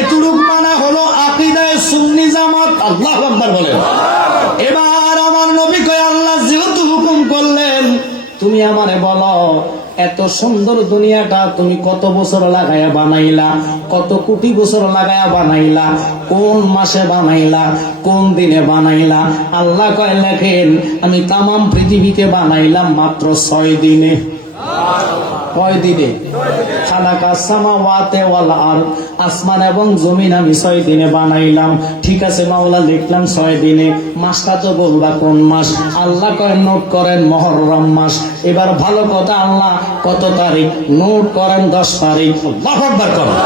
এতটুক মানা হলো আকীদায়ে সুন্নি জামাত। আল্লাহু আকবার বলেন। এবার আমার নবী কয় আল্লাহ যেহেতু হুকুম করলেন তুমি আমারে বলো এত সুন্দর দুনিয়াটা তুমি কত বছর লাগায়া বানাইলা, কত কোটি বছর লাগায়া বানাইলা, কোন মাসে বানাইলা, কোন দিনে বানাইলা? আল্লাহ কয় লেখেন আমি তামাম পৃথিবীকে বানাইলাম মাত্র 6 দিনে। কয় দিনে? খালাকাস সামাওয়াতি ওয়াল আরদ, আসমান এবং জমিন আমি 6 দিনে বানাইলাম। ঠিক আছে মাওলা, লিখলাম 6 দিনে, মাসটা তো বলবা কোন মাস? আল্লাহ কয় নোট করেন মুহররম মাস। এবার ভালো কথা, আল্লাহ কত তারিখ? নোট করেন 10 তারিখ। আল্লাহু আকবার করেন।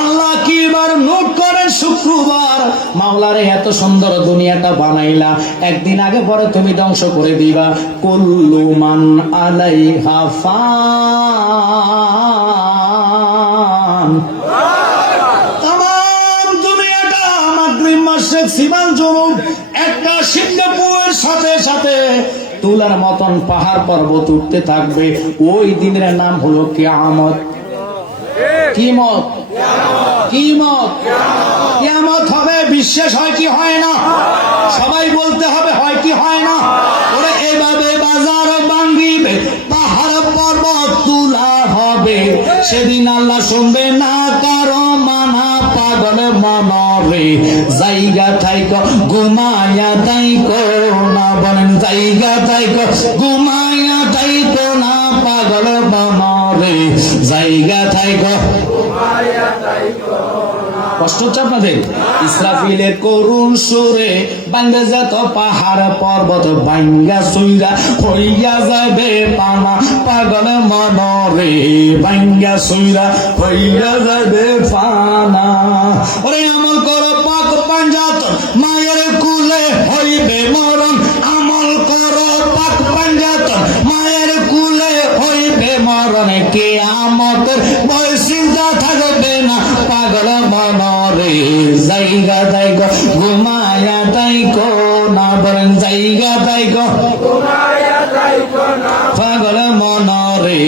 আল্লাহ কি বার নোট করেন? শুক্রবার। মাওলারে এত সুন্দর দুনিয়াটা বানাইলা, একদিন আগে পরে তুমি ধ্বংস করে দিবা। কুল্লু মান আলাইহা ফান। তাম দুনিয়াটা মাগরিব মাসের সীমান জরুর একটা সিঙ্গাপুরের সাথে সাথে তুলার মতন পাহাড় পর্বত উঠতে থাকবে। ওই দিনের নাম হলো কিয়ামত। কিয়ামত, কিয়ামত, কিয়ামত হবে। বিশ্বাস হয় কি হয় না? সবাই বলতে হবে হয় কি হয় না? ওরে এভাবে বাজার ভাঙিবে, পাহাড় পর্বত তুলা হবে। সেদিন আল্লাহ শুনবে না কারো মানা, পাগল মনরে জায়গা থাইক ঘুমায়া তাইক না। বলেন জায়গা তাইক ঘুমায়া তাইক না, পাগল মনরে জায়গা থাইক। কষ্ট হচ্ছে আপনাদের? ইসরাফিলের করুণ সুরে ভাঙ্গা যেত পাহাড় পর্বত, ভাঙ্গা সুইরা হইয়া যাবে পানা, পাগল মনরে ভাঙ্গা সুইরা হইয়া যাবে পানা। ওরে আমল করো পাক পাঞ্জাতন, মায়ের কুলে হইবে মরণ। আমল করো পাক পাঞ্জাতন, মায়ের কুলে হইবে মরণ। কিয়ামতের ভয় চিন্তা থাকবে না, পাগল মনরে জায়গা তাইক ঘুমায়া তাইক না। বলেন জায়গা তাইক ঘুমায়া তাইক না, পাগল মনরে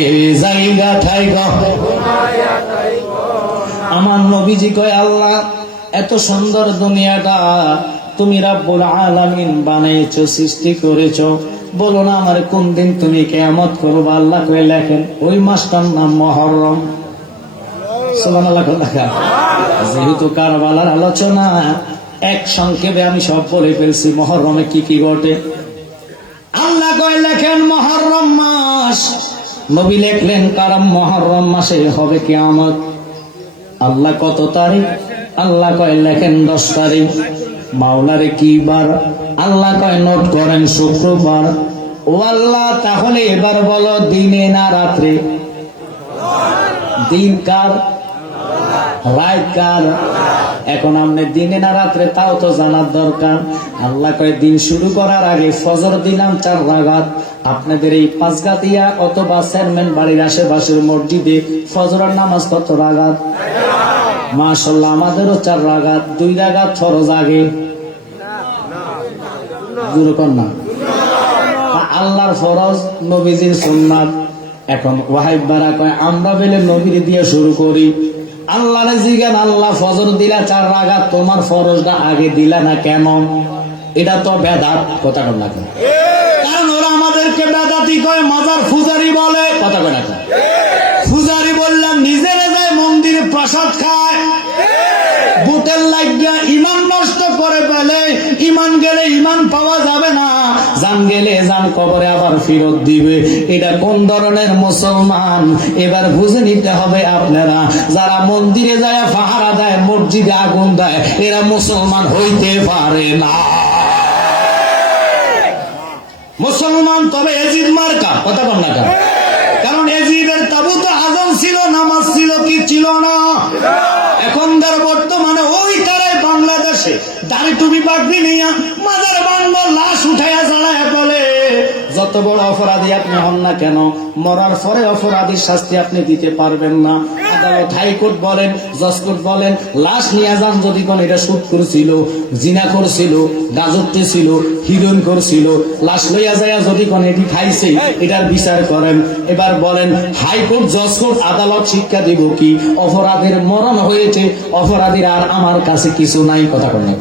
জায়গা তাইক ঘুমায়া তাইক। আমার নবীজি কয়, আল্লাহ এত সুন্দর দুনিয়াটা তুমি রব্বুল আলামিন বানাইছো, সৃষ্টি করেছো, বলো না আমার কোন দিন তুমি কিয়ামত করবে? আল্লাহ কয় লেখেন, ওই মাসটার নাম মুহররম। সুবহানাল্লাহ। যেহেতু কারবালার আলোচনা, এক সংক্ষেপে আমি সব বলে ফেলছি। মুহররমে কি কি ঘটে? আল্লাহ কয় লেখেন মুহররম মাস। নবী লেখলেন কারণ মুহররম মাসে হবে কিয়ামত। আল্লাহ কত তারিখ? আল্লাহ কয় লেখেন 10 তারিখ। মাওলারে কি বার? আল্লাহ কয় নোট করেন শুক্রবার। ও আল্লাহ, তাহলে এবার বলো দিনে না রাত্রে? দিন কার, রাত কার? এখন আপনি দিনে না রাত্রে তাও তো জানার দরকার। আল্লাহ কয় দিন শুরু করার আগে ফজর দিলাম 4 রাকাত। আপনাদের এই পাঁচগাতিয়া অথবা চেয়ারম্যান বাড়ির আশেপাশের মসজিদে ফজরের নামাজ কত রাকাত? মাশাআল্লাহ, আমাদেরও 4 রাকাত। 2 রাকাত ফরজ আগে, না আল্লাহর ফরজ, নবীজির সুন্নাত। এখন ওয়াহিবারা কয় আমরা বেলে নবীর দিয়ে শুরু করি। আল্লাহরে জিজ্ঞান, আল্লাহ ফজর দিলা 4 রাকাত, তোমার ফরজটা আগে দিলা না কেন? এটা তো বেদাত। কথা কন না, কারণ ওরা আমাদেরকে বেদাতি কয়, মাজার ফুজারি বলে। কথা কন না, ফুজারি বললাম নিজেরা যায় মন্দিরে প্রসাদ খায়, বুটের লাগিয়া ইমান নষ্ট করে ফেলে। ইমান গেলে ইমান পাওয়া যাবে না, জান গেলে জান কবরে আবার ফেরত দিবে। এটা কোন ধরনের মুসলমান? এবার বুঝে নিতে হবে আপনারা। যারা মন্দিরে যায় পাহারা দেয়, মসজিদে আগুন দেয়, এরা মুসলমান হইতে পারে না। মুসলমান তবে এজিদ মার্কা। কথা বল না, কারণ এজিদের তাবুত আযান ছিল, নামাজ ছিল কি ছিল না? এখনকার বর্তমানে ওই তারাই বাংলাদেশে দাড়ি টুপি পাগড়ি নিয়ে মাজার বাংলা লাশ উঠাইয়া জ্বালায় বলে, যত বড় অপরাধী আপনি হন না কেন, মরার পরে অপরাধীর শাস্তি আপনি দিতে পারবেন না। আদালত, হাইকোর্ট বলেন, জজ কোর্ট বলেন, লাশ নিয়ে যান যদি কোন এটা শুট করছিল, জিনা করছিল, গাজত্বে ছিল, হিরোইন করছিল, লাশ লইয়া যায় যদি কোন এটি খাইছে, এটার বিচার করেন। এবার বলেন হাইকোর্ট, জজ কোর্ট, আদালত শিক্ষা দিব কি? অপরাধের মরণ হয়েছে, অপরাধীর আর আমার কাছে কিছু নাই। কথা বলেন।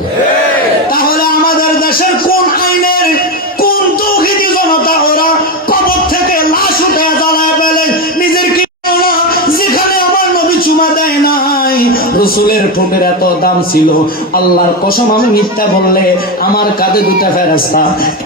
তাহলে আমাদের দেশের কোন আইনের কোন তৌহিদি জনতা ওরা কবর থেকে লাশ উঠে জ্বালায় ফেলে? নিজের কি যেখানে আমার নবী চুমা দেয় নাই, রসুলের ঠোঁটের এত দাম ছিল, আল্লাহর কসম আমি মিথ্যা বললে আমার কাঁধে দুটা ফেরেশতা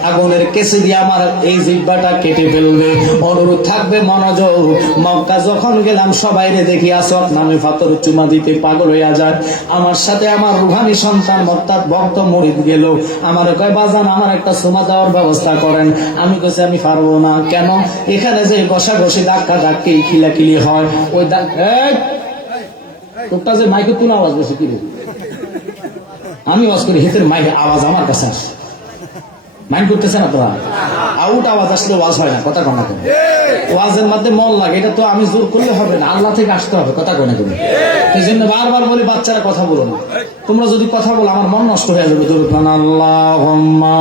আগুনের কেসে দিয়ে আমার এই জিহ্বাটা কেটে ফেলবে। অনুরোধ থাকবে মনোযোগ, মক্কা যখন গেলাম সবাইরে দেখি আসওয়াদ নামে পাথর চুমা দিতে পাগল হইয়া যায়। আমার সাথে আমার রুহানি সন্তান অর্থাৎ ভক্ত মুরিদ গেল, আমার কয় বাজান আমার একটা চুমা দেওয়ার ব্যবস্থা করেন। আমি কইছি আমি পারবো না। কেন? এখানে যে ঘষাঘষি ধাক্কা ধাক্কি খিলাখিলি হয়, ওই তোরটা যে মাইকে কোন আওয়াজ বেশি কি রে? আমি আওয়াজ করি, হেতের মাইকে আওয়াজ আমার কাছে আসে। মাইন্ড করতেছেন আপনারা? আউট আওয়াজ আসলে ওয়াজ হয় না, কথা কনা কেন? ওয়াজের মধ্যে মন লাগে, এটা তো আমি জোর করলে হবে না, আল্লাহ থেকে আসতে হবে, কথা কনা কেন? এই জন্য বারবার বলি বাচ্চারা কথা বলো না। তোমরা যদি কথা বলো আমার মন নষ্ট হয়ে যাবে। জোর কান আল্লাহুম্মা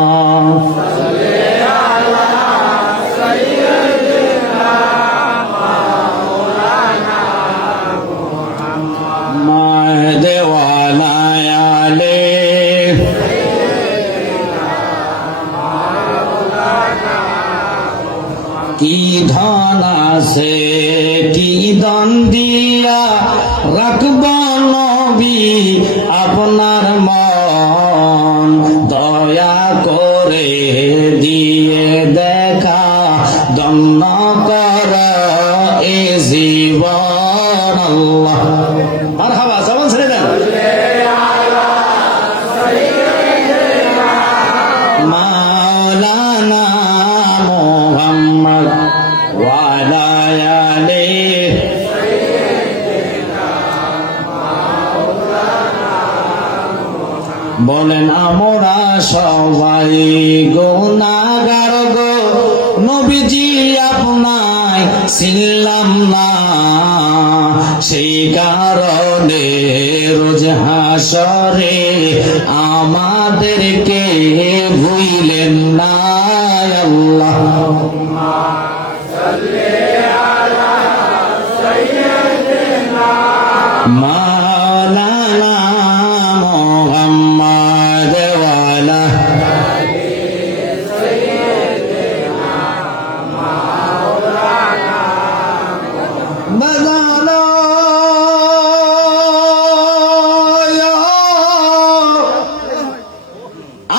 কি ধন আছে কি দন দিয়া রাখব নবী আপনার মন, দয়া করে দিয়ে দেখা দন্ন কর এ জীবন। আল্লাহ মারহাবা, জবান ছেড়ে দেন। মাওলানা মুহাম্মদ ওয়া আলা আলিহি বলেন আমরা সবাই গুনাহগার গো নবীজি আপনায় চিনলাম না, সেই কারণে রোজ হাসরে আমাদেরকে ভুইলেন না। আল্লাহুম্মা সাল্লি আলা সাইয়্যিদিনা মাওলানা মুহাম্মদ ওয়া আলা আলিহি সাইয়্যিদিনা মাওলানা বাজানো।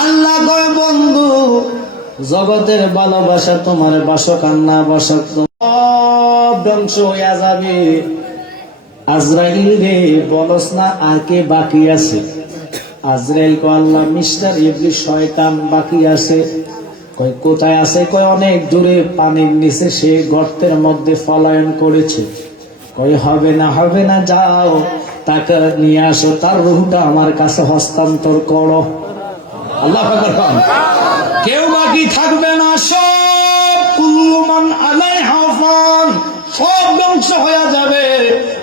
আল্লাহ কয় বন্ধু জগতের ভালোবাসা তোমার বাসক আর না বাসক সব ধ্বংস হইয়া যাবে। আজরাইল রে বলস না আর কে বাকি আছে? আজরাইল কয় আল্লাহ মিস্টার ইবলিস শয়তান বাকি আছে। কয় কোথায় আছে? কয় অনেক দূরে পানির নিচে সে গর্তের মধ্যে পলায়ন করেছে। কয় হবে না হবে না, যাও তাকে নিয়ে আসো, তার রূহটা আমার কাছে হস্তান্তর করো। আল্লাহু আকবার। কেউ বাকি থাকবে না, সব কুল্লু মান আলাইহা ফান, সব ধ্বংস হয়ে যাবে।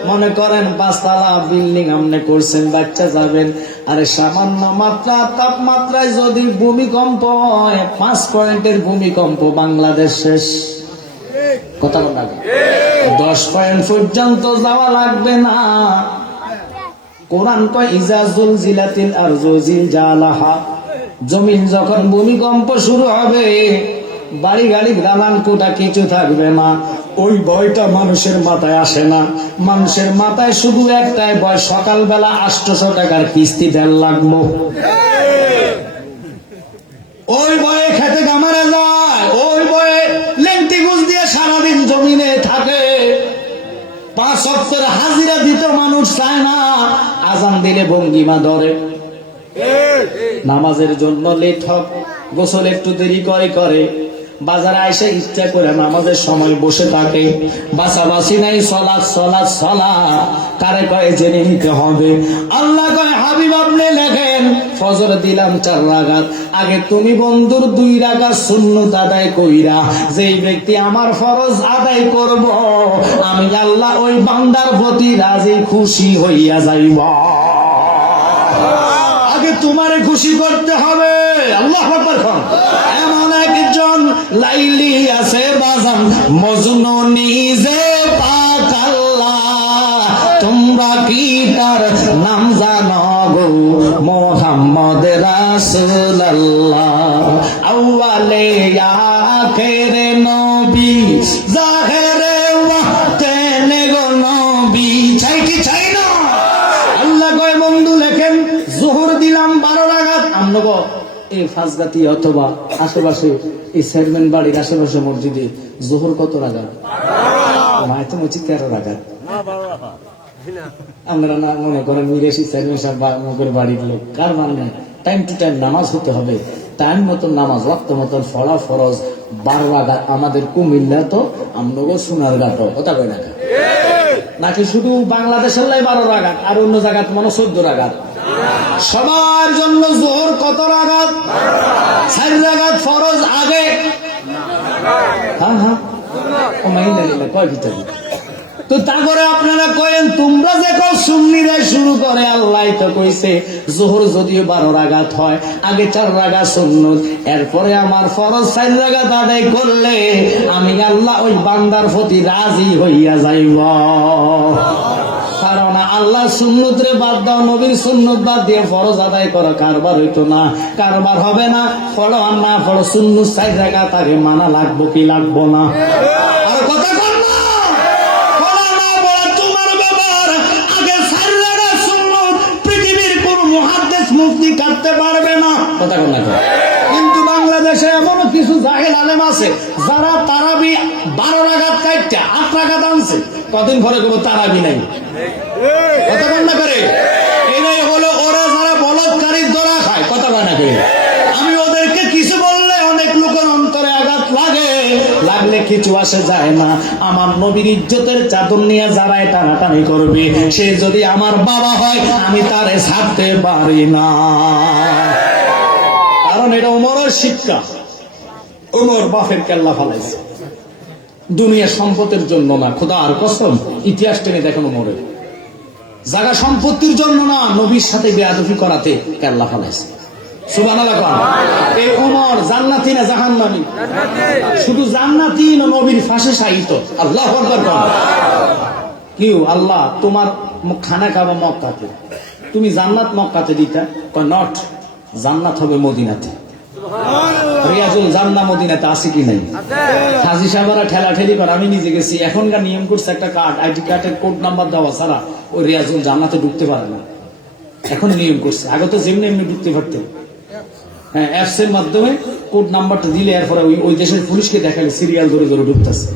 মনে করেন 5 তলা বিল্ডিং আপনি করছেন, বাচ্চা যাবেন, আরে সামান্য মাত্রা তাপমাত্রায় যদি ভূমিকম্প হয়, 5 পয়েন্টের ভূমিকম্প বাংলাদেশ শেষ। কথা বলা 10 পয়েন্ট পর্যন্ত যাওয়া লাগবে না। কোরআন কয় ইজা জুলজিলাতিল আরজু জিলজালাহা, জমিন যখন ভূমিকম্প শুরু হবে, বাড়ি গাড়ি দালান কোটা কিছু থাকবে না। ওই ভয়টা মানুষের মাথায় আসে না। মানুষের মাথায় শুধু একটাই ভয়, সকালবেলা 800 টাকার কিস্তি দেন লাগলো। ওই ভয়ে খেতে কামারে যায়, ওই ভয়ে লেংটি গুজ দিয়ে সারাদিন জমিনে থাকে। 5 ওয়াক্তের হাজিরা দিতে মানুষ চায় না, আজান দিলে ভঙ্গিমা ধরে। নামাজের জন্য লেট হোক, গোসল একটু দেরি করে বাজারে আইসে ইচ্ছা করে নামাজের সময় বসে থাকে। বাসাবাসি নাই, সলাৎ সলাৎ সলাৎ কারে কয়ে জেনে নিতে হবে। আল্লাহ কয় হাবিব আপনি লেখেন ফজর দিলাম 4 রাকাত, আগে তুমি বন্ধুর 2 রাকাত সুন্নত আদায় কইরা যেই ব্যক্তি আমার ফরজ আদায় করব, আমি আল্লাহ ওই বান্দার প্রতি রাজি খুশি হইয়া যাইব। আগে তোমারে খুশি করতে হবে। আল্লাহু আকবার। এমন একজন লাইলি আছে বাজান, মজনু নিজে পাক আল্লাহ, তোমরা কি তার নাম জানো গো? মুহাম্মদ রাসূলুল্লাহ, আউয়ালে আখেরে নবী, জাহেরে ওয়াক্তে গো নবী। চাই কি চাই না? আল্লাহ আপনাকে এই ফাঁসগাতি অথবা আশেপাশে এই চেয়ারম্যান বাড়ির আশেপাশে মসজিদে জোহর কত রাগাত? মায় তো মুচি 13 রাগাত। আপনারা না মনে করেন মিরেশি চেয়ারম্যান সাহেব বাড়ির লোক, কার মানে টাইম টু টাইম নামাজ হতে হবে, টাইম মতন নামাজ, ওয়াক্ত মতন পড়া ফরজ। 12 রাগাত আমাদের কুমিল্লা তো, আমনগো সোনার ঘাট, কথা কয় না নাকি শুধু বাংলাদেশের লাই 12 রাগাত আর অন্য জায়গাত মনে 14 রাগাত? সবার জন্য জোহর কত রাগাত? 4 রাগাত ফরজ আগে। হ্যাঁ হ্যাঁ, ও মাইনা নিলে কয় ভিতরে তো তা করে আপনারা কয়েন তোমরা যে কও সুন্নিরা শুরু করে, আল্লাহ তো কইছে জোহর যদিও 12 রাগাত হয়, আগে 4 রাগাত সুন্নত, এরপরে আমার ফরজ 4 রাগাত আদায় করলে আমি আল্লাহ ওই বান্দার প্রতি রাজি হইয়া যাইব। কারণ আল্লাহ সুন্নত রে বাদ দাও, নবীর সুন্নত বাদ দিয়ে ফরজ আদায় করা কারবার হইতো না, কারবার হবে না। ফলো আর না ফলো সুন্নত 4 রাগাত আগে মানা লাগবো কি লাগবো না? আর কথা কর না, মুফতি কাটতে পারবে না, কথা বল না। কিন্তু বাংলাদেশে এমন কিছু জাহেল আলেম আছে যারা তারাবি 12 রাগাত কাটটা 8 রাগাত আনছে, কদিন পরে কোনো তারাবি নাই, কথা বল না করে। এরাই হলো ওরা যারা বলৎকারীর দোরা খায়, কথা বল না করে। আমি ওদেরকে কিছু বললে অনেক লোকের অন্তরে আঘাত লাগে, লাগলে কিছু আসে যায় না। আমার নবীর ইজ্জতের চাদর নিয়ে যারা টানাটানি করবে, সে যদি আমার বাবা হয় আমি তারে ছাড়তে পারি না। কারণ এটা ওমরের শিক্ষা। ওমর বাপের কেল্লা ফালাইছে দুনিয়া সম্পদের জন্য না, খোদার কসম, ইতিহাস টেনে দেখেন ওমরের জায়গা সম্পত্তির জন্য না, নবীর সাথে বেয়াদবি করাতে কেল্লা ফালাইছে। সুবহানাল্লাহ। এই ওমর জান্নাতি না জাহান্নামী? শুধু জান্নাতি না নবীর ফাঁসে শাহিত। আল্লাহু আকবার। কি আল্লাহ তোমার খানা খাবো মক্কাতে, তুমি জান্নাত মক্কাতে দিতা? নট, জান্নাত হবে মদিনাতে। রিয়াজুল জান্নাহ মদিনাতে আছে কি নাই? হাজী সাহেবরা ঠেলা ঠেলি করে, আমি নিজে গেছি। এখনকার নিয়ম করছে একটা কার্ড, আইডি কার্ডের কোড নাম্বার দেওয়া ছাড়া ওই রিয়াজুল জান্নাতে ঢুকতে পারে না। এখন নিয়ম করছে, আগে তো যেমনি এমনি ঢুকতে পারতেন। হ্যাঁ, অ্যাপস এর মাধ্যমে কোড নাম্বারটা দিলে এরপরে ওই দেশের পুলিশকে দেখালে সিরিয়াল ধরে ধরে ঢুকতেছে।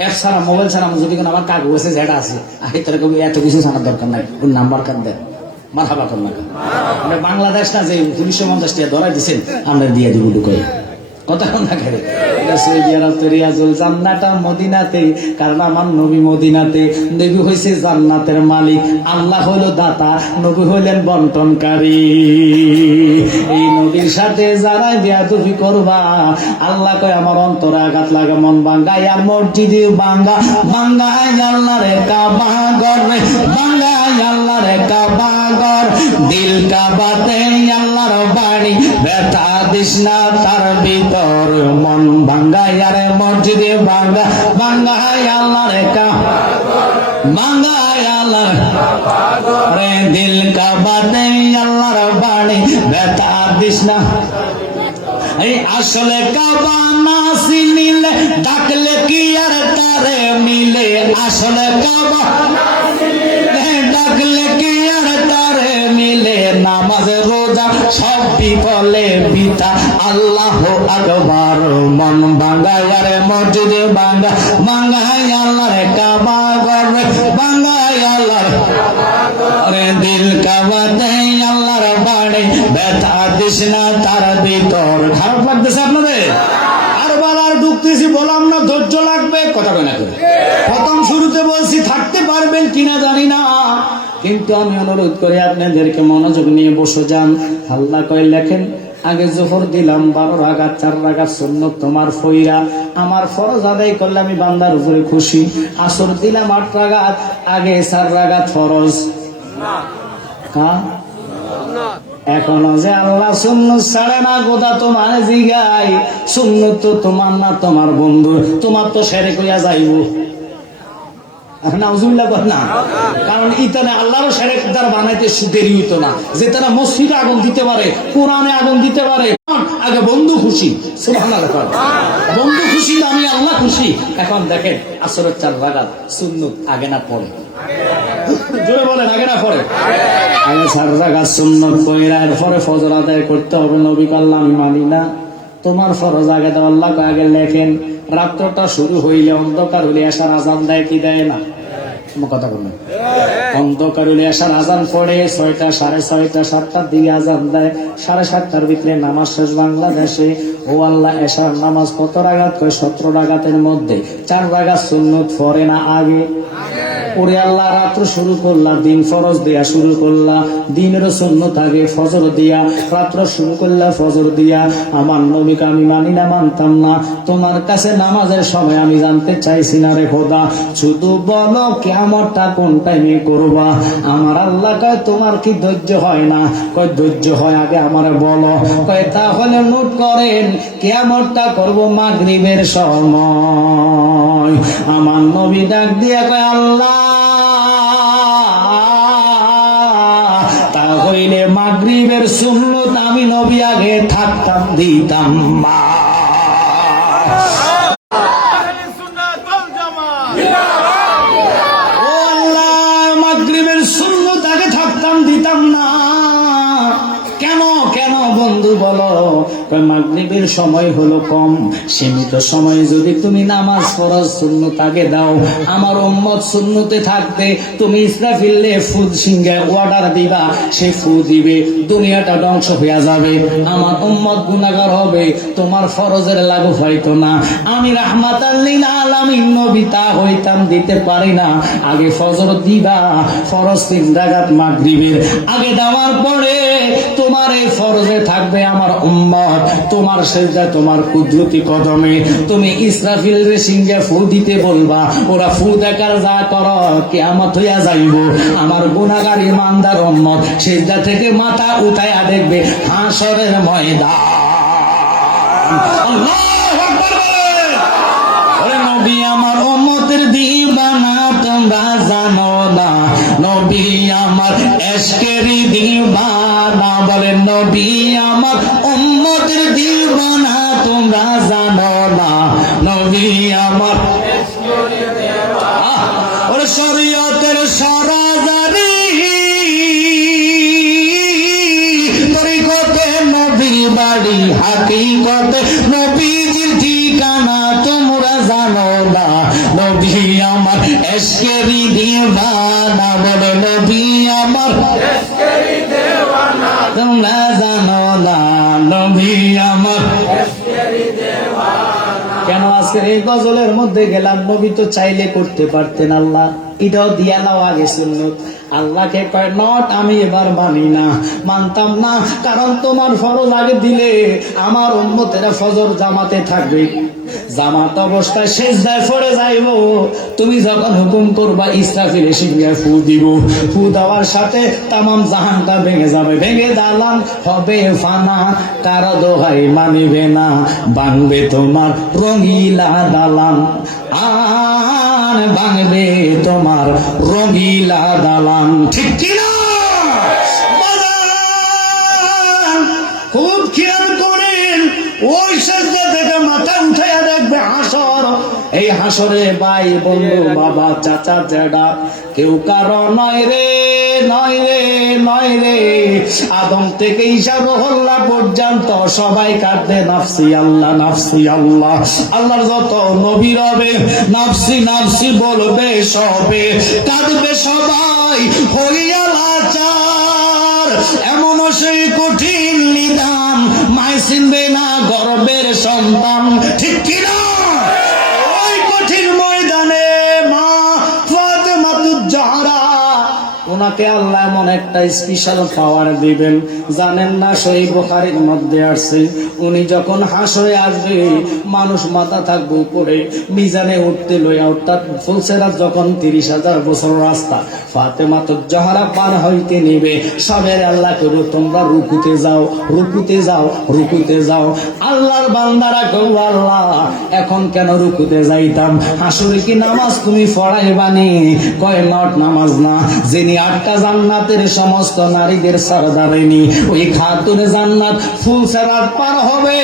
অ্যাপ ছাড়া, মোবাইল ছাড়া যদি আমার কাগজে যেটা আছে আগে তারা এত কিছু জানার দরকার নাই, ওর নাম্বার কার্ড দেন মারহাবা কর না। আমরা বাংলাদেশ না যে 250 টাকা ধরাই দিচ্ছেন, আমরা দিয়ে দিব ঢুকে, কথা না খেলে। রিয়াজুল জান্নাতা মদিনাতে, কারণ আমার নবী মদিনাতে। নবী হয়েছে জান্নাতের মালিক, আল্লাহ হলো দাতা, নবী হইলেন বন্টনকারী। এই নবীর সাথে যারা বেয়াদবি করবা, আল্লাহ কয় আমার অন্তরে আঘাত লাগে, মন ভাঙ্গাই আর মসজিদে ভাঙ্গা ভাঙ্গাই আল্লাহ রে কাবা ঘর, ভাঙ্গাই আল্লাহ রে কাবা ঘর, দিল কাবাতে আল্লাহর বাড়ি, ব্যথা দিস না তার ভিতর, মন ভাঙ্গাই আর মসজিদে ভাঙ্গা ভাঙ্গাই আল্লাহ রে কাবা, ভাঙ্গাই আল্লাহ রে দিল কাবাতে আল্লাহর বাড়ি, ব্যথা দিস না। এই আসলে কাবা না চিনিলে ডাকলে কি আর তারে মিলে, আসলে কাবা ডাকলে কি আর তারে মিলে, নামাজ রোজা সব বিফলে বিতা, আল্লাহ আকবার, মন ভাঙ্গাই আর মসজিদে ভাঙ্গা ভাঙ্গাই আল্লাহ রে কাবা ঘর, ভাঙ্গাই আল্লাহ রে দিল কাবাতে আল্লাহর বাড়ি, ব্যথা দিস না তার ভিতর। খারাপ লাগতেছে আপনাদের? আর বাবার ঢুকতেছি বললাম না, ধৈর্য লাগবে, কথা বলে না করে। প্রথম শুরুতে বলছি থাকতে পারবেন কিনা জানি না, কিন্তু আমি অনুরোধ করি আপনাদেরকে মনোযোগ নিয়ে বসে যান। আল্লাহ কয় লেখেন, আগে জোহর দিলাম 12 রাকাত, 4 রাকাত সুন্নত তোমার ফইরা, আমার ফরজ আদায় করলে আমি বান্দার উপরে খুশি। আসর দিলাম 8 রাকাত, আগে 4 রাকাত ফরজ। এখনো যে আল্লাহ সুন্নত ছাড়ে না, গোদা তোমার জিগাই, সুন্নত তো তোমার না তোমার বন্ধু, তোমার তো সেরে কইয়া যাইব। নাউজুবিল্লাহ বল না, কারণ ইতানে আল্লাহর শরীয়তদার বানাইতে দেরি হইতো না, যে তারা মসজিদে আগুন দিতে পারে, কোরআনে আগুন দিতে পারে। আগে বন্ধু খুশি, সুবহানাল্লাহ, বন্ধু খুশি, আমি আল্লাহ খুশি। এখন দেখেন আসরের 4 রাকাত সুন্নত আগে না পড়ে, জোরে বলেন আগে না পড়ে, আগে 4 রাকাত সুন্নত পড়া এরপরে ফজর আদায় করতে হবে। নবী কল্লা আমি মানি না, তোমার ফরজ আগে দাও। আল্লাহ আগে লেখেন রাত্রটা শুরু হইলে অন্ধকার হইলে এসার আজান দেয় কি দেয় না? কথা বললেন, অন্ধকার হইলে এসার আজান পড়ে 6টা, 6:30, 7টার দিকে আজান দেয়, 7:30টার ভিতরে নামাজ শেষ বাংলাদেশে। ও আল্লাহ, এসার নামাজ কত রাকাত? কয় 17 রাকাতের মধ্যে 4 রাকাত সুন্নত পড়ে না আগে? ওরে আল্লাহ, রাত্র শুরু করলা, দিন ফরজ দিয়া শুরু করলা, দিনের সুন্নত আগে ফজর দিয়া, রাত্র শুরু করলা ফজর দিয়া। আমার নবীকে আমি মানি না, মানতাম না। তোমার কাছে নামাজের সময় আমি জানতে চাইছি না রে খোদা, শুধু বলো কিয়ামতটা কোন টাইমে করবা। আমার আল্লাহ কয় তোমার কি ধৈর্য হয় না? কয় ধৈর্য হয়, আগে আমার বলো। কয় তাহলে নোট করেন, কিয়ামতটা করব মাগরিবের সময়। আমার নবী ডাক দিয়া কয় আল্লাহ, তাহলে মাগরিবের সুন্নত আমি নবী আগে থাকতাম দিতাম মা। ও আল্লাহ, মাগরিবের সুন্নত আগে থাকতাম দিতাম না। কেন কেন বন্ধু বলো? মাগরিবের সময় হলো কম, সীমিত সময় যদি তুমি নামাজ ফরজ সুন্নত আগে দাও, আমার উম্মত সুন্নতে থাকতে তুমি ইসরাফিলে ফুদ সিংহে অর্ডার দিবা, সে ফু দিবে, দুনিয়াটা ধ্বংস হয়ে যাবে, আমার উম্মত গুনাহগার হবে, তোমার ফরজের লাগু হয়তো না। আমি রাহমাতাল লিল আলামিন নবী তা হইতাম দিতে পারি না। আগে ফজর দিবা, ফরজ 3 রাকাত মাগরিবের আগে দেওয়ার পরে তোমার এই ফরজে থাকবে আমার উম্মত, তোমার সেজদা তোমার কুদরতি কদমে। তুমি ইসরাফিল রে সিংহে ফু দিতে বলবা, ওরা ফু দেখার যা কর কিয়ামত হইয়া যাইব। আমার গুনাহগার ইমানদার উম্মত সেজদা থেকে মাথা উঠাইয়া দেখবে হাসরের ময়দান। আল্লাহু আকবার বলেন। ওরে নবী আমার উম্মতের দিবানা তোমরা জানো না, নবী আমার এশকেরি দিবানা। বলেন নবী আমার উম্মতের দিবানা তোমরা জানো না, নবী আমার এশকেরি দিবানা। ওরে শরীয়তের সরাজারি তরিকতে নবী বাড়ি, হাকিকতে নবীজির ঠিকানা তোমরা জানো না, নবী আমার এশকেরি দিবানা। বলে নবী আমার এশকেরি দিবানা তোমরা জানো না, নবী আমার এশকেরি দিবানা। কেন আজকের এই গজলের মধ্যে গেলাম? নবী তো চাইলে করতে পারতেন, আল্লাহ এটাও দিয়া নাও আগে সুন্নত। আল্লাহকে কয় নট, আমি এবার মানি না, মানতাম না, কারণ তোমার ফরজ আগে দিলে আমার উম্মতেরা ফজর জামাতে থাকবে, জামাত অবস্থায় সেজদায় পড়ে যাইব। তুমি যখন হুকুম করবা ইসরাফিল এসে ফু দিব, ফু দেওয়ার সাথে তামাম জাহানটা ভেঙে যাবে, ভেঙে দালান হবে ফানা, কারো দোহাই মানিবে না, ভাঙবে তোমার রঙিলা দালান, আর ভাঙবে তোমার রঙিলা দালান। ঠিক কিনা? খুব খেয়াল করেন, ওই সাজদা থেকে মাথা উঠাইয়া দেখবে হাসর। এই হাসরে ভাই বন্ধু বাবা চাচা জেডা কেউ কারো নয় রে, নয় রে, নয় রে। আদম থেকে ঈসা রুহুল্লাহ পর্যন্ত সবাই কাঁদবে নাফসি আল্লাহ, নাফসি আল্লাহ। আল্লাহর যত নবী রবে নাফসি নাফসি বলবে সবে, কাঁদবে সবাই হইয়া লাচার। এমন সেই কঠিন নিদান, মায় চিনবে না গর্বের সন্তান। ঠিক কিনা? ওই কঠিন ময়দানে মা ফাতেমাতুজ জাহরা কোন ওনাকে আল্লাহ এমন একটা স্পেশাল পাওয়ার দিবেন, জানেন না? সহিহ বুখারীর মধ্যে আসছে, উনি যখন হাসরে আসবে মানুষ মাথা থাকবে উপরে, মিজানে উঠতে লইয়া, অর্থাৎ ফুলসেরাত যখন 30,000 বছর রাস্তা ফাতেমাতুজ জাহরা পার হইতে নিবে, সবের আল্লাহ করে তোমরা রুকুতে যাও, রুকুতে যাও, রুকুতে যাও। আল্লাহর বান্দারা কেউ আল্লাহ এখন কেন রুকুতে যাইতাম? হাসরে কি নামাজ তুমি পড়াইবানি? কয় নট নামাজ না, যিনি 8টা জান্নাতের সমস্ত নারীদের সরদারিনী, ওই খাতুনে জান্নাত ফুলসেরাত পার হবে,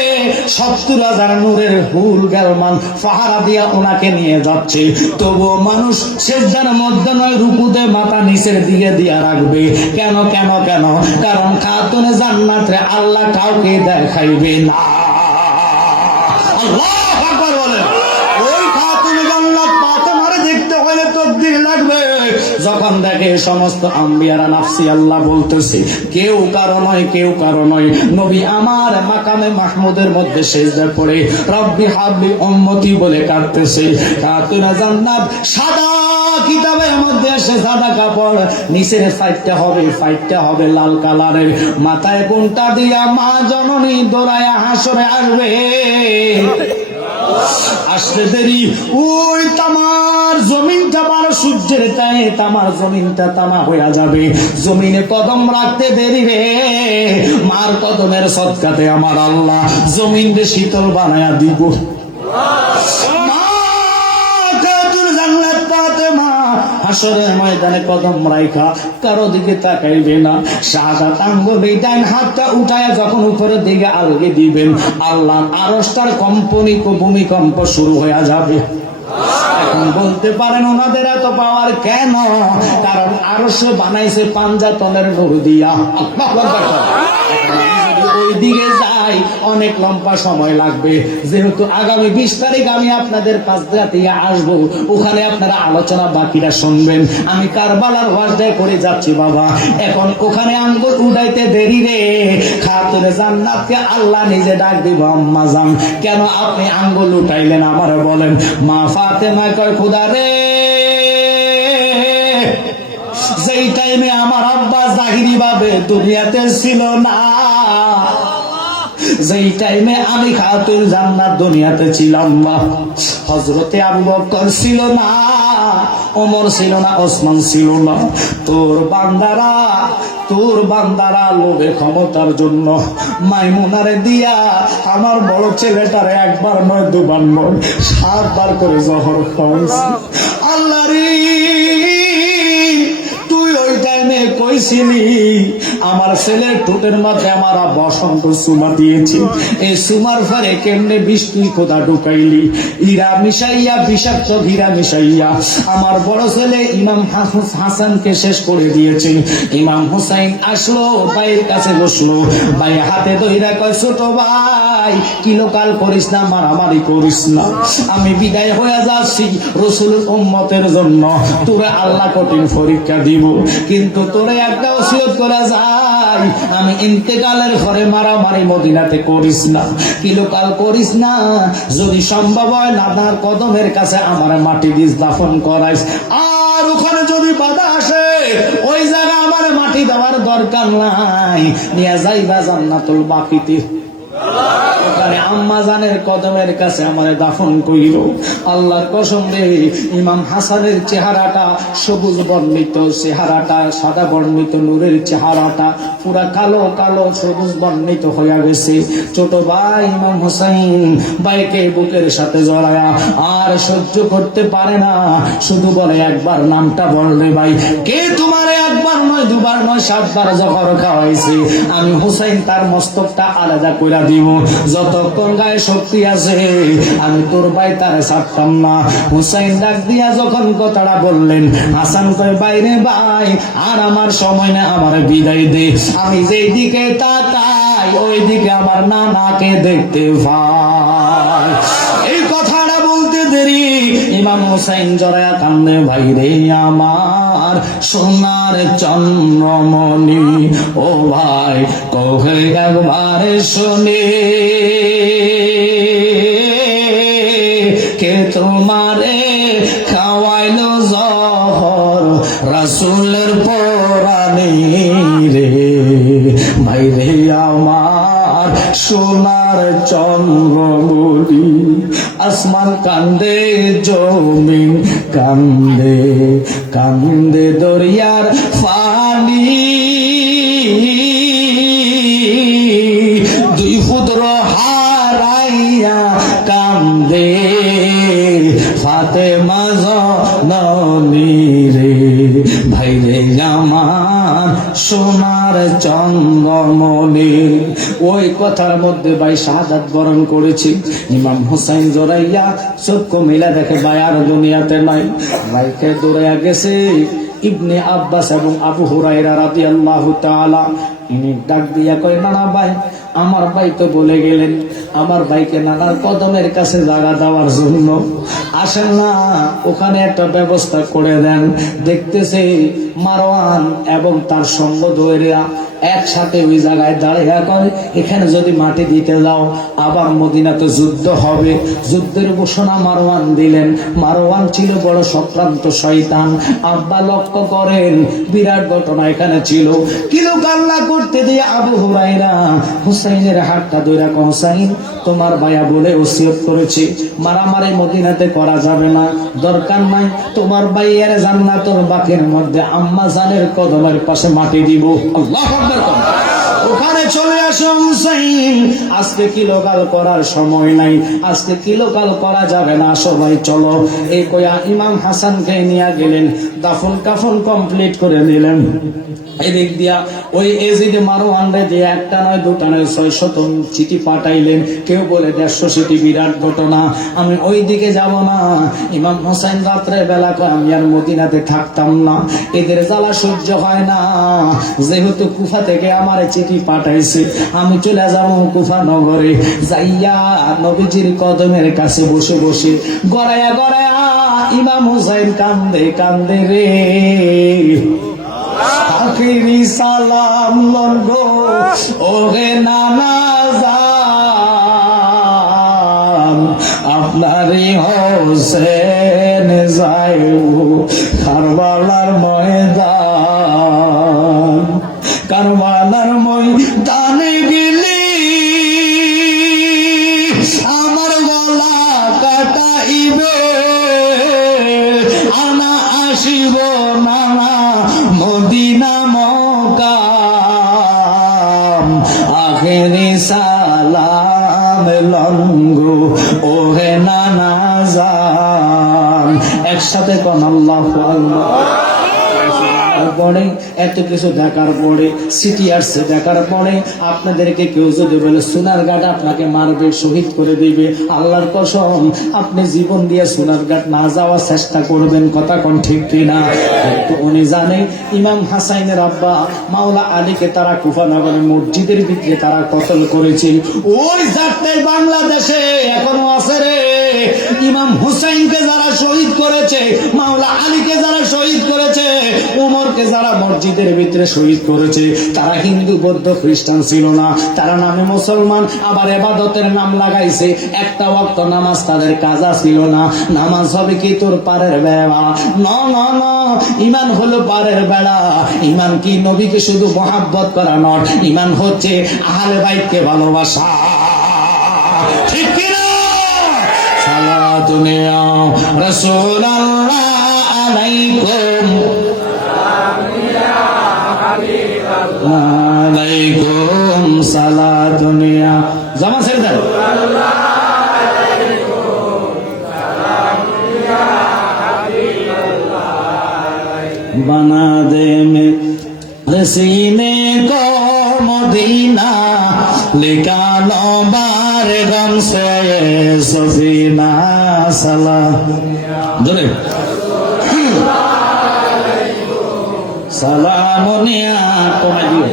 70,000 নূরের হুল গেলমান ফাহারা দিয়া ওনাকে নিয়ে যাচ্ছে। তবুও মানুষ সেজদার মধ্যে নয়, রুকুতে মাথা নিচের দিকে দিয়া রাখবে। কেন কেন কেন? কারণ খাতুনে জান্নাতে আল্লাহ কাউকে দেখাইবে না। আল্লাহু আকবার বলেন। ওই খাতুনে জান্নাত ফাতেমারে দেখতে হলে তকদীর লাগবে। যখন দেখে সমস্ত আম্বিয়ারা নাফসি আল্লাহ বলতেছে, কেউ কারো নয়, কেউ কারো নয়, নবী আমার মাকামে মাহমুদের মধ্যে সেজদা পড়ে রব্বি হাবলি উম্মতি বলে কাঁদতেছে। খাতুনে জান্নাত সাদা কিতাবের মধ্যে আসে, সাদা কাপড়, নিচের ফাইটটা হবে লাল কালারের, মাথায় কোনটা দিয়া মা জননী দৌড়ায়া হাসরে আসবে। আসতে দেরি ওই তামার জমিনটা বারো সূর্যের তায়ে তামার জমিনটা তামা হইয়া যাবে। জমিনে কদম রাখতে দেরি রে, মার কদমের সদকাতে আমার আল্লাহ জমিনকে শীতল বানায়া দিব। হাসরের ময়দানে কদম রাইখা কারো দিকে তাকাইবে না, শাহাদাত আঙ্গুলে ডান হাতটা উঠায়া যখন উপরের দিকে আলগে দিবেন, আল্লাহ আরশটার কম্পনিক ভূমিকম্প শুরু হয়ে যাবে। এখন বলতে পারেন ওনাদের এত পাওয়ার কেন? কারণ আরশ বানাইছে পাঞ্জাতনের নূর দিয়া। ওই দিকে যাই অনেক লম্বা সময় লাগবে, যেহেতু আগামী 20 তারিখ আমি আপনাদের পাঁচদিয়া আসবো, ওখানে আপনারা আলোচনা বাকিটা শুনবেন। আমি কারবালার ওয়াজটা করে যাচ্ছি বাবা, এখন ওখানে আঙ্গুল উঠাইতে দেরি রে। খাতুনে জান্নাতকে আল্লাহ নিজে ডাক দিব, আম্মা জান কেন আপনি আঙ্গুল উঠাইলেন আমার বলেন? মা ফাতেমা কয়, খোদা রে, যেই টাইমে আমার আব্বা জাহিরি ভাবে দুনিয়াতে ছিল না, যেই টাইমে আমি খাতুন জান্নাত দুনিয়াতে ছিলাম না, হযরতে আবু বকর ছিল না, ওমর ছিল না, ওসমান ছিল না, তোর বান্দারা লোভে ক্ষমতার জন্য মাইমুনারে দিয়া আমার বড় ছেলেটারে একবার নয়, দুবার নয়, 7 বার করে জহর খাওয়াইছে। আল্লাহ রে, তুই ওই টাইমে কইছিলি আমার ছেলের ঠোঁটের মধ্যে আমার বসন্ত সুমা দিয়েছে, এই সুমার ফারে কেমনে বিষ তুই খোদা ঢুকাইলি? হীরা মিশাইয়া, বিষাক্ত হীরা মিশাইয়া আমার বড় ছেলে ইমাম হাসানকে শেষ করে দিয়েছে। ইমাম হুসাইন আসলো, ভাইয়ের কাছে বসলো, ভাই হাতে ধইরা কয়, ছোট ভাই কিলোকাল করিস না, মারামারি করিস না, আমি বিদায় হয়ে যাচ্ছি রাসূলের উম্মতের জন্য, তোরে আল্লাহ কঠিন পরীক্ষা দিব, কিন্তু তোরে একটা ওসিয়ত করে যাই, আমি ইন্তেকালের পরে মারামারি মদিনাতে করিস না, কিলোকাল করিস না, যদি সম্ভব হয় নানার কদমের কাছে আমার মাটি বীজ দাফন করাইস, আর ওখানে যদি বাধা আসে ওই জায়গা আমার মাটি দেওয়ার দরকার নাই, নিয়ে যাইবা জান্নাতুল বাকিতে, ওখানে আম্মা জানের কদমের কাছে আমারে দাফন কইল। আল্লাহর কসম রে, ইমাম হাসানের চেহারাটা সবুজ বর্ণিত, চেহারাটা সাদা বর্ণিত, নূরের চেহারাটা পুরা কালো কালো সবুজ বর্ণিত হইয়া গেছে। ছোট ভাই ইমাম হুসাইন ভাইকে বুকের সাথে জড়ায়া আর সহ্য করতে পারে না, শুধু বলে, একবার নামটা বললে ভাই, কে তোমারে একবার নয়, দুবার নয়, 7 বার জহর খাওয়াইছে, আমি হুসাইন তার মস্তকটা আলাদা কইরা দিব, যতক্ষণ গায়ে শক্তি আছে আমি তোর ভাই তারে ছাড়তাম না। হুসাইন ডাক দিয়া যখন কথাটা বললেন, হাসান কয়, বাইরে ভাই আর আমার সময় না, আমার বিদায় দে, আমি যেই দিকে তাকাই ওই দিকে আমার নানাকে দেখতে পাই। এই কথাটা বলতে দেরি ইমাম হুসাইন জড়ায়া কান্দে, ভাই রে আমার সোনার চন্দ্রমণি, ও ভাই কহে একবার শুনে, কে তোমারে খাওয়াইলো জহর রাসূলের পর আমার সোনার চন্দ্রমণি। আসমান কান্দে, জমিন কান্দে, কান্দে দরিয়ার পানি। দুই পুত্র হারাইয়া কান্দে ফাতেমা জননী রে। ভাইরে আমার সোনার চন্দ্রমণি। ওই কথার মধ্যে ভাই শাহাদাত বরণ করেছি। ইমাম হোসেন জোরাইয়া চক্ষু মিলা দেখে ভাই আর দুনিয়াতে নাই। ভাইকে দৌড়াইয়া গেছে ইবনে আব্বাস এবং আবু হুরায়রা রাদিয়াল্লাহু তাআলা। ইনি ডাক দিয়া কয়, নানা ভাই, আমার ভাই তো বলে গেলেন আমার ভাইকে নানার কদমের কাছে জায়গা দেওয়ার জন্য। আসেন না, ওখানে একটা ব্যবস্থা করে দেন। দেখতেছে মারওয়ান এবং তার সঙ্গ দৈরা একসাথে ওই জায়গায় দাঁড়িয়ে কয়, এখানে যদি মাটি দিতে যাও আবার মদিনাতে যুদ্ধ হবে। যুদ্ধের ঘোষণা মারওয়ান দিলেন। মারওয়ান ছিল বড় সক্রান্ত শয়তান। আব্বা লক্ষ্য করেন বিরাট ঘটনা এখানে ছিল। কিলো কাল্লা করতে দিয়ে আবু হুরায়রা হুসাইনের হাতটা ধরে কয়, হুসাইন তোমার ভাইয়া বলে ওসিয়ত করেছে মারামারি মদিনাতে করা যাবে না, দরকার নাই, তোমার ভাইয়ের জান্নাতুল বাকির মধ্যে আম্মা জানের কদমের পাশে মাটি দিব। আল্লাহু আকবার। ওখানে চলে আসো হুসাইন, আজকে কিলোকাল করার সময় নাই, আজকে কিলোকাল করা যাবে না, সবাই চলো। এই কয়া ইমাম হাসানকে নিয়ে গেলেন, দাফন কাফন কমপ্লিট করে নিলেন। এদিক দিয়া ওই এজিদ মারওয়ান রে দিয়ে একটা নয় দুটা নয় 600 চিঠি পাঠাইলেন। কেউ বলে 150 চিঠি। বিরাট ঘটনা, আমি ওই দিকে যাব না। ইমাম হোসেন রাত্রে বেলা কয়, আমি আর মদিনাতে থাকতাম না, এদের জ্বালা সহ্য হয় না। যেহেতু কুফা থেকে আমার চিঠি পাঠাইছে, আমি চলে যাব কুফা নগরে। যাইয়া নবীজির কদমের কাছে বসে বসে গড়ায়া গড়ায়া ইমাম হোসেন কান্দে কান্দে রে। আখিরি সালাম লঙ্গো ওরে নানা জান, আপনারই হোসেন যাইব কারবালার ময়দান। কারবালার ময়দানে গেলি আমার গলা কাটাইবে, আনা আসিব নানা মদিনা মকাম। আখেরি সালাম লঙ্গো ওহে নানা জান। একসাথে কোন আল্লাহু আকবার। পরে এত কিছু দেখার পরে সিটি আসছে, দেখার পরে আপনাদেরকে কেউ যদি বলে সোনারঘাট আপনাকে মারবে, শহীদ করে দিবে, আল্লাহর কসম আপনি জীবন দিয়ে সোনারঘাট না যাওয়ার চেষ্টা করবেন। কথা কোন ঠিক কিনা? কিন্তু উনি জানে ইমাম হাসাইনের আব্বা মাওলা আলীকে তারা কুফা নগরের মসজিদের ভিতরে তারা কতল করেছে। ওই যাত্রায় বাংলাদেশে এখনো আছে রে। ইমাম হুসাইনকে যারা শহীদ করেছে, মাওলা আলীকে যারা শহীদ করেছে, উমরকে যারা মসজিদের ভিতরে শহীদ করেছে, তারা হিন্দু বৌদ্ধ খ্রিস্টান ছিল না, তারা নামে মুসলমান, আবার ইবাদতের নাম লাগাইছে। একটা ওয়াক্ত নামাজ তাদের কাজা ছিল না। নামাজ হবে কি তোর পারের বেড়া? না না না, ইমান হলো পারের বেড়া। ইমান কি নবীকে শুধু মহাব্বত করা নয়, ইমান হচ্ছে আহলে বাইতকে ভালোবাসা। ঠিক কিনা? সালাতুন ইয়া রাসূলুল্লাহ আলাইকুম আলাইকুম সালাতুন ইয়া জামা ছেড়ে দাও। बना दे मेरे सीने को मदीना, लिखा लो बार गम से सफीना। सलाम जोरे সালামুনিয়া কমাই দিও।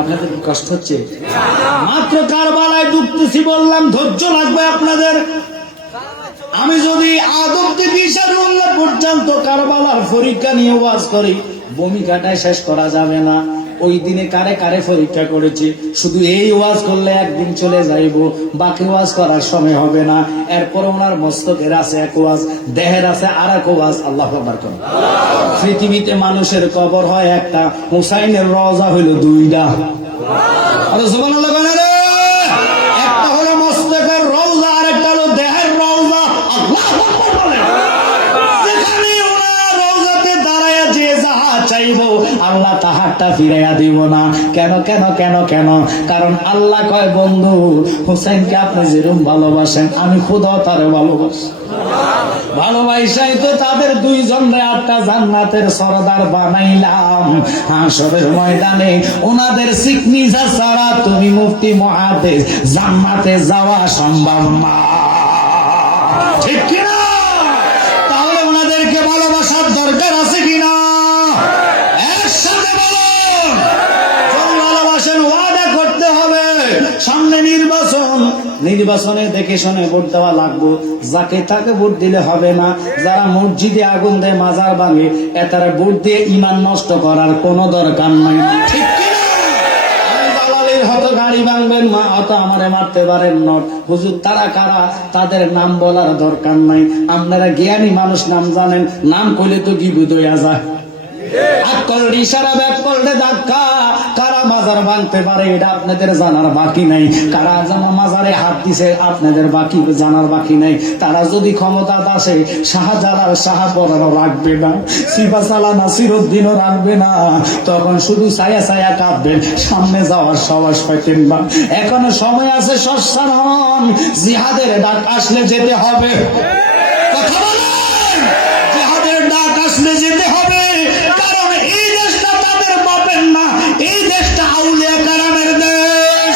আপনাদের কষ্ট হচ্ছে? মাত্র কারবালায় ডুবতেছি বললাম, ধৈর্য লাগবে আপনাদের। আমি যদি আদম থেকে ঈশারুল্লাহ পর্যন্ত কারবালার পরীক্ষা নিয়ে ওয়াজ করি, বমি কাটায় শেষ করা যাবে না। ওই দিনে কারে কারে পরীক্ষা করেছি। শুধু এই ওয়াজ করলে একদিন চলে যাইব, বাকি ওয়াজ করার সময় হবে না। এরপর ওনার মস্তকের আছে এক ওয়াজ, দেহের আছে আর এক ওয়াজ। আল্লাহু আকবার করুন। পৃথিবীতে মানুষের কবর হয় একটা, হুসাইনের রওজা হইল দুইটা। আরে সুবহানাল্লাহ বলেন রে। একটা হলো মস্তকের রওজা আর একটা হলো দেহের রওজা। আল্লাহু আকবার বলেন। যেখানে ওনার রওজাতে দাঁড়ায়া যে যাহা চাইবো আল্লাহ তাহারটা ফিরাইয়া দিব না। কেন কেন কেন কেন? কারণ আল্লাহ কয়, বন্ধু হুসাইনকে আপনি যেরকম ভালোবাসেন আমি খোদা তারে ভালোবাসি। ভালোবাসাই তো তাদের দুইজনরে আটটা জান্নাতের সরদার বানাইলাম। হাসরের ময়দানে ওনাদের সিগনেচার ছাড়া তুমি মুফতি মুহাদ্দিস জান্নাতে যাওয়া সম্ভব না, ঠিক কিনা? তাহলে ওনাদেরকে ভালোবাসার দরকার আছে কিনা? একসাথে বলুন, যদি ভালোবাসেন ওয়াদা করতে হবে। সামনে নির্বাচন, নির্বাচনে দেখে শুনে ভোট দেওয়া লাগবে। যাকে তাকে ভোট দিলে হবে না। যারা মসজিদে আগুন দেয়, মাজার ভাঙে, এটারা ভোট দিয়ে ঈমান নষ্ট করার কোনো দরকার নাই, ঠিক কিনা? আমি দালালির হতো গাড়ি ভাঙবেন, মা হতো আমারে মারতে পারেন নট। হুজুর তারা কারা তাদের নাম বলার দরকার নাই। আপনারা জ্ঞানী মানুষ, নাম জানেন। নাম কইলে তো গিবুদ হইয়া যায়। ইশারা ব্যাক করলে ধাক্কা। কারা মাজার ভাঙতে পারে এটা আপনাদের জানার বাকি নাই। কারা যেন মাজারে হাত দিছে আপনাদের বাকি জানার বাকি নাই। তারা যদি ক্ষমতা আসে, শাহজালাল শাহপরানও রাখবে না, সিফাসালা নাসিরউদ্দিনও রাখবে না। তখন শুধু ছায়া ছায়া কাঁদবেন, সামনে যাওয়ার সাহস পাইতেন না। এখনো সময় আছে, সস্তান হন। জিহাদের ডাক আসলে যেতে হবে। কথা বলেন, জিহাদের ডাক আসলে যেতে হবে। এই দেশটা আউলিয়া কারামের দেশ,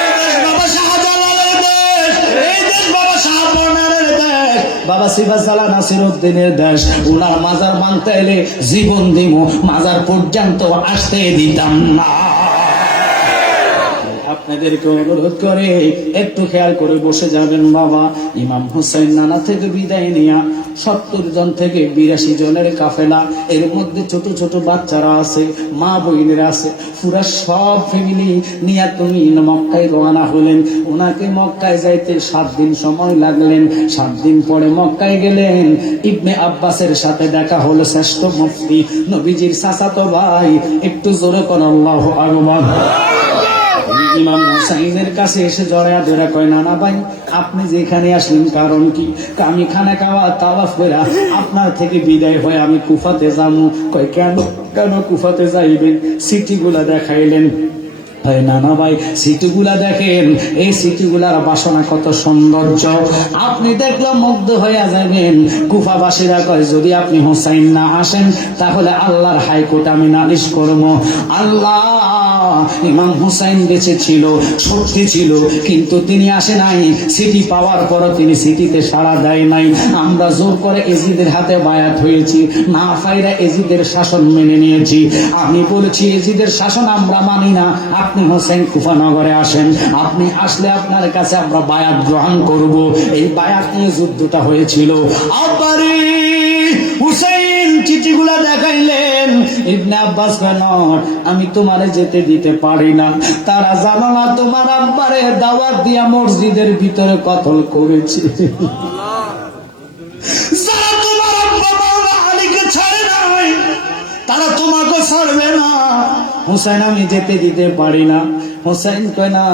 এই দেশ বাবা শাহজালালের দেশ, এই দেশ বাবা শাহপরানের দেশ, বাবা সিফাসালা নাসিরউদ্দিনের দেশ। উনার মাজার ভাঙতে এলে জীবন দিব, মাজার পর্যন্ত আসতে দিতাম না। আপনাদেরকে অনুরোধ করে একটু খেয়াল করে বসে যাবেন। বাবা ইমাম হুসাইন নানা থেকে বিদায় নিয়া 70 জন থেকে 82 জনের কাফেলা। এর মধ্যে ছোট ছোট বাচ্চারা আছে, মা বোনেরা আছে, পুরা সব ফ্যামিলি নিয়ে তুমি মক্কায় রওনা হলেন। ওনাকে মক্কায় যাইতে 7 দিন সময় লাগলেন। 7 দিন পরে মক্কায় গেলেন। ইবনে আব্বাসের সাথে দেখা হলো, শ্রেষ্ঠ মুফতি, নবীজির চাচাতো ভাই। একটু জোরে কোন আল্লাহু আকবার। ইমাম হুসাইনের কাছে এসে জড়ায়া ধরে কয়, নানা ভাই আপনি যেখানে আসলেন কারণ কি? আমি খানা খাওয়া তাওয়াফ করে আপনার থেকে বিদায় হয়ে আমি কুফাতে যাবো। কয় কেন কেন কুফাতে যাইবেন? সিটিগুলা দেখাইলেন। নানা ভাই সিটিগুলা দেখেন, এই সিটিগুলার বাসনা কত সৌন্দর্য, আপনি দেখলে মুগ্ধ হয়ে যাবেন। কুফাবাসীরা কয়, যদি আপনি হুসাইন না আসেন তাহলে আল্লাহর হাইকোর্ট আমি নালিশ করব। আল্লাহ ইমাম হুসাইন বেঁচে ছিল, শক্তি ছিল, কিন্তু তিনি আসে নাই। সিটি পাওয়ার পরও তিনি সিটিতে সাড়া দেয় নাই। আমরা জোর করে এজিদের হাতে বায়াত হয়েছি, না ফাইরা এজিদের শাসন মেনে নিয়েছি। আমি বলেছি এজিদের শাসন আমরা মানি না, আপনি হোসেন কুফানগরে আসেন, আপনি আসলে আপনার কাছে আমরা বায়াত গ্রহণ করব। এই বায়াত নিয়ে যুদ্ধটা হয়েছিল। আব্বারে হুসাইন চিঠিগুলা দেখাইলেন। ইবনে আব্বাস কেন আমি তোমারে যেতে দিতে পারি না। তারা জানো না তোমার আব্বারে দাওয়াত দিয়া মসজিদের ভিতরে কতল করেছে। যারা তোমার আব্বা মাওলা আলীকে ছাড়ে নাই তারা তোমাকে ছাড়বে না। হুসাইন আমি যেতে দিতে পারি না। হুসাইন কয় না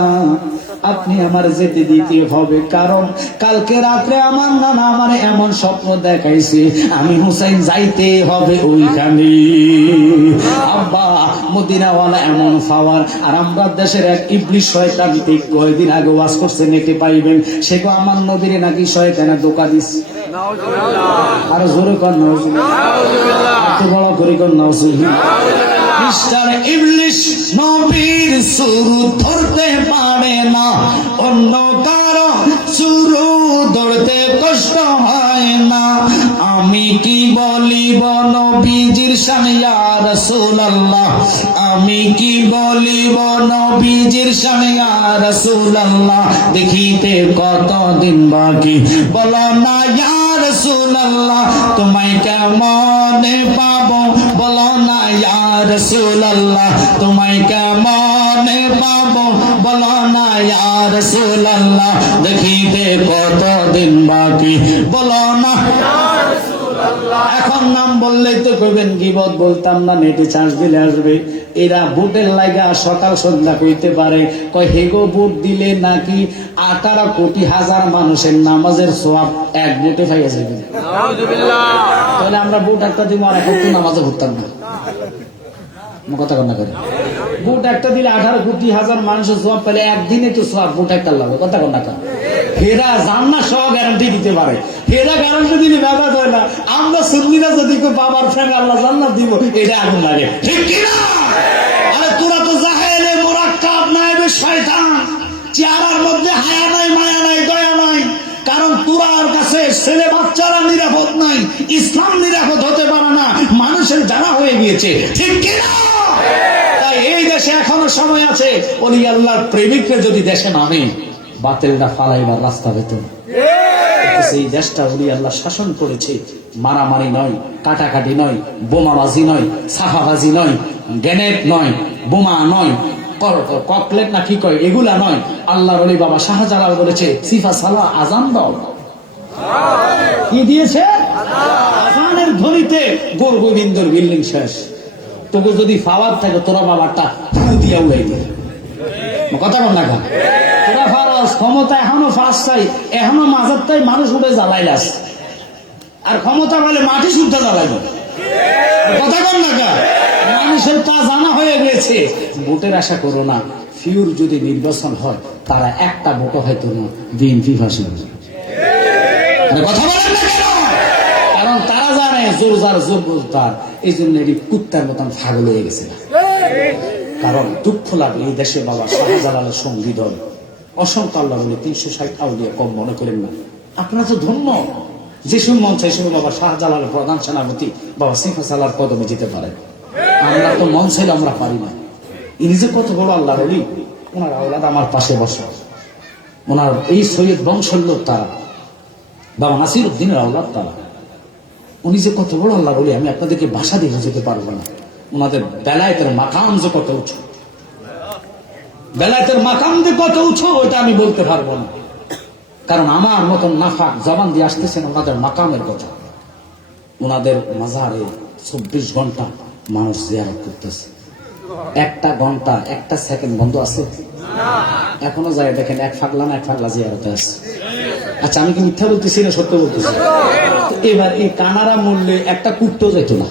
আপনি আমার যেতে দিতে হবে, কারণ কালকে রাত্রে আমার নানা আমার এমন স্বপ্ন দেখাইছে, আমি হুসাইন যাইতে হবে ওইখানে। আব্বা মদিনাওয়ালা এমন পাওয়ার, আর আমরা দেশের এক ইবলিশ শয়তান ঠিক কয়েকদিন আগে ওয়াজ করছে নেটে পাইবেন, সে তো আমার নবীরে নাকি শয়তানে ধোঁকা দিচ্ছে। আরো জোরে কর নাউজুবিল্লাহ, এত বড় করে কর নাউজুবিল্লাহ। মিস্টার ইবলিশ নবীর সুরু ধরতে পারে না, অন্য কারো সুরু ধরতে কষ্ট হয় না। আমি কি বলিব নবীজির শান ইয়া রাসূলুল্লাহ, আমি কি বলিব নবীজির শান ইয়া রাসূলুল্লাহ। দেখিতে কতদিন বাকি বলো না ইয়া রাসূলুল্লাহ, তোমায় কেমনে পাবো বলো না ইয়া রাসূলুল্লাহ তোমায় কেমন পাবো বলো না ইয়া রাসূলুল্লাহ দেখিতে কতদিন বাকি বলো না এখন নাম বললেই তো কইবেন গীবত বলতাম না নেটে চার্জ দিলে আসবে এরা ভোটের লাগা সকাল সন্ধ্যা কইতে পারে কয় হেগো ভোট দিলে নাকি 18 কোটি হাজার মানুষের নামাজের সওয়াব এক ভোটে পাইয়া যাবে তাহলে আমরা ভোট একটা দিব আর এখন তো নামাজে ভরতাম না কথা কন্যা করে ভোট একটা দিলে 18 কোটি হাজার মানুষের সওয়াব পেলে একদিনে তো সওয়াব ভোট একটা লাগবে কথা কন্যা করে হেরা জান্নাত সহ গ্যারান্টি দিতে পারে হেরা গ্যারান্টি দিলে ব্যাপার হয় না আমরা সুন্নিরা যদি কেউ বাবার ফ্যান আল্লাহ জান্নাত দিব এটা আগুন লাগে ঠিক কি না আরে তোরা তো জাহেলে মুরাক্কাব নাইবে শয়তান চেহারার মধ্যে হায়া নাই মায়া নাই দয়া নাই কারণ তোরার কাছে ছেলে বাচ্চারা নিরাপদ নাই ইসলাম নিরাপদ হতে পারে না মানুষের জানা হয়ে গিয়েছে ঠিক কি না তাই এই দেশে এখনো সময় আছে ওলি আল্লাহর প্রেমিকরা যদি দেশে নামে বাতিলটা ফালাইবার রাস্তা পেতেন এই দেশটা উনি আল্লাহ শাসন করেছে মারামারি নয় কাটাকাটি নয় বোমাবাজি নয় সাফাবাজি নয় গ্রেনেড নয় বোমা নয় ককলেট না কি কয় এগুলা নয় আল্লাহর ওলি বাবা শাহজালাল বলেছে সিফা সালা আজান দাও কি দিয়েছে আজানের ধ্বনিতে গোর গোবিন্দর বিল্ডিং শেষ তোকে যদি ফাওয়ার থাকে তোরা বাবারটা দিয়া উড়াই দিয়ে কথা বল না তোরা ফারস ক্ষমতা এখনো ফাঁস চাই এখনো মাঝারটাই মানুষ উঠে জ্বালাইলাস আর ক্ষমতা বলে মাটি শুদ্ধ জ্বালাইব কথা বল না মানুষের তা জানা হয়ে গেছে ভোটের আশা করো না ফিউর যদি নির্বাচন হয় তারা একটা ভোটও হয়তো না বিএনপি ভাষণ কথা বলেন না কেন কারণ তারা জানে জোর যার জোর তার এই জন্য এটি কুত্তার মতন পাগল হয়ে গেছে কারণ দুঃখ লাগে এই দেশে বাবা শাহজালালের সঙ্গী দল অসংখ্য আল্লাহ বলে 360 আউলিয়া কম মনে করেন না আপনারা তো ধন্য যে সময় মন চাই সময় বাবা শাহজালালের প্রধান সেনাপতি বাবা সিফা সালার কদমে যেতে পারে আমরা তো মন চাইলে আমরা পারি না ইনি যে কত বড় আল্লাহ বলি ওনার আওলাদ আমার পাশে বসে ওনার এই সৈয়দ বংশের লোক তারা বাবা নাসির উদ্দিনের আওলাদ তারা উনি যে কত বড় আল্লাহ বলি আমি আপনাদেরকে ভাষা দিয়ে যেতে পারবো না ওনাদের বেলায়েতের মাকাম যে কত উঁচু বেলায়েতের মাকাম যে কত উঁচু ওটা আমি বলতে পারবো না কারণ আমার মতন নাফাক জবান দিয়ে আসতেছেন ওনাদের মাকামের কথা ওনাদের মাজারে 24 ঘন্টা মানুষ জিয়ারত করতেছে একটা ঘন্টা একটা সেকেন্ড বন্ধ আছে এখনো যায় দেখেন এক ফাগলা জিয়ারতে আছে আচ্ছা আমি কি মিথ্যা বলতেছি না সত্য বলতেছি এবার এই কানারা মরলে একটা কুত্তো যেত না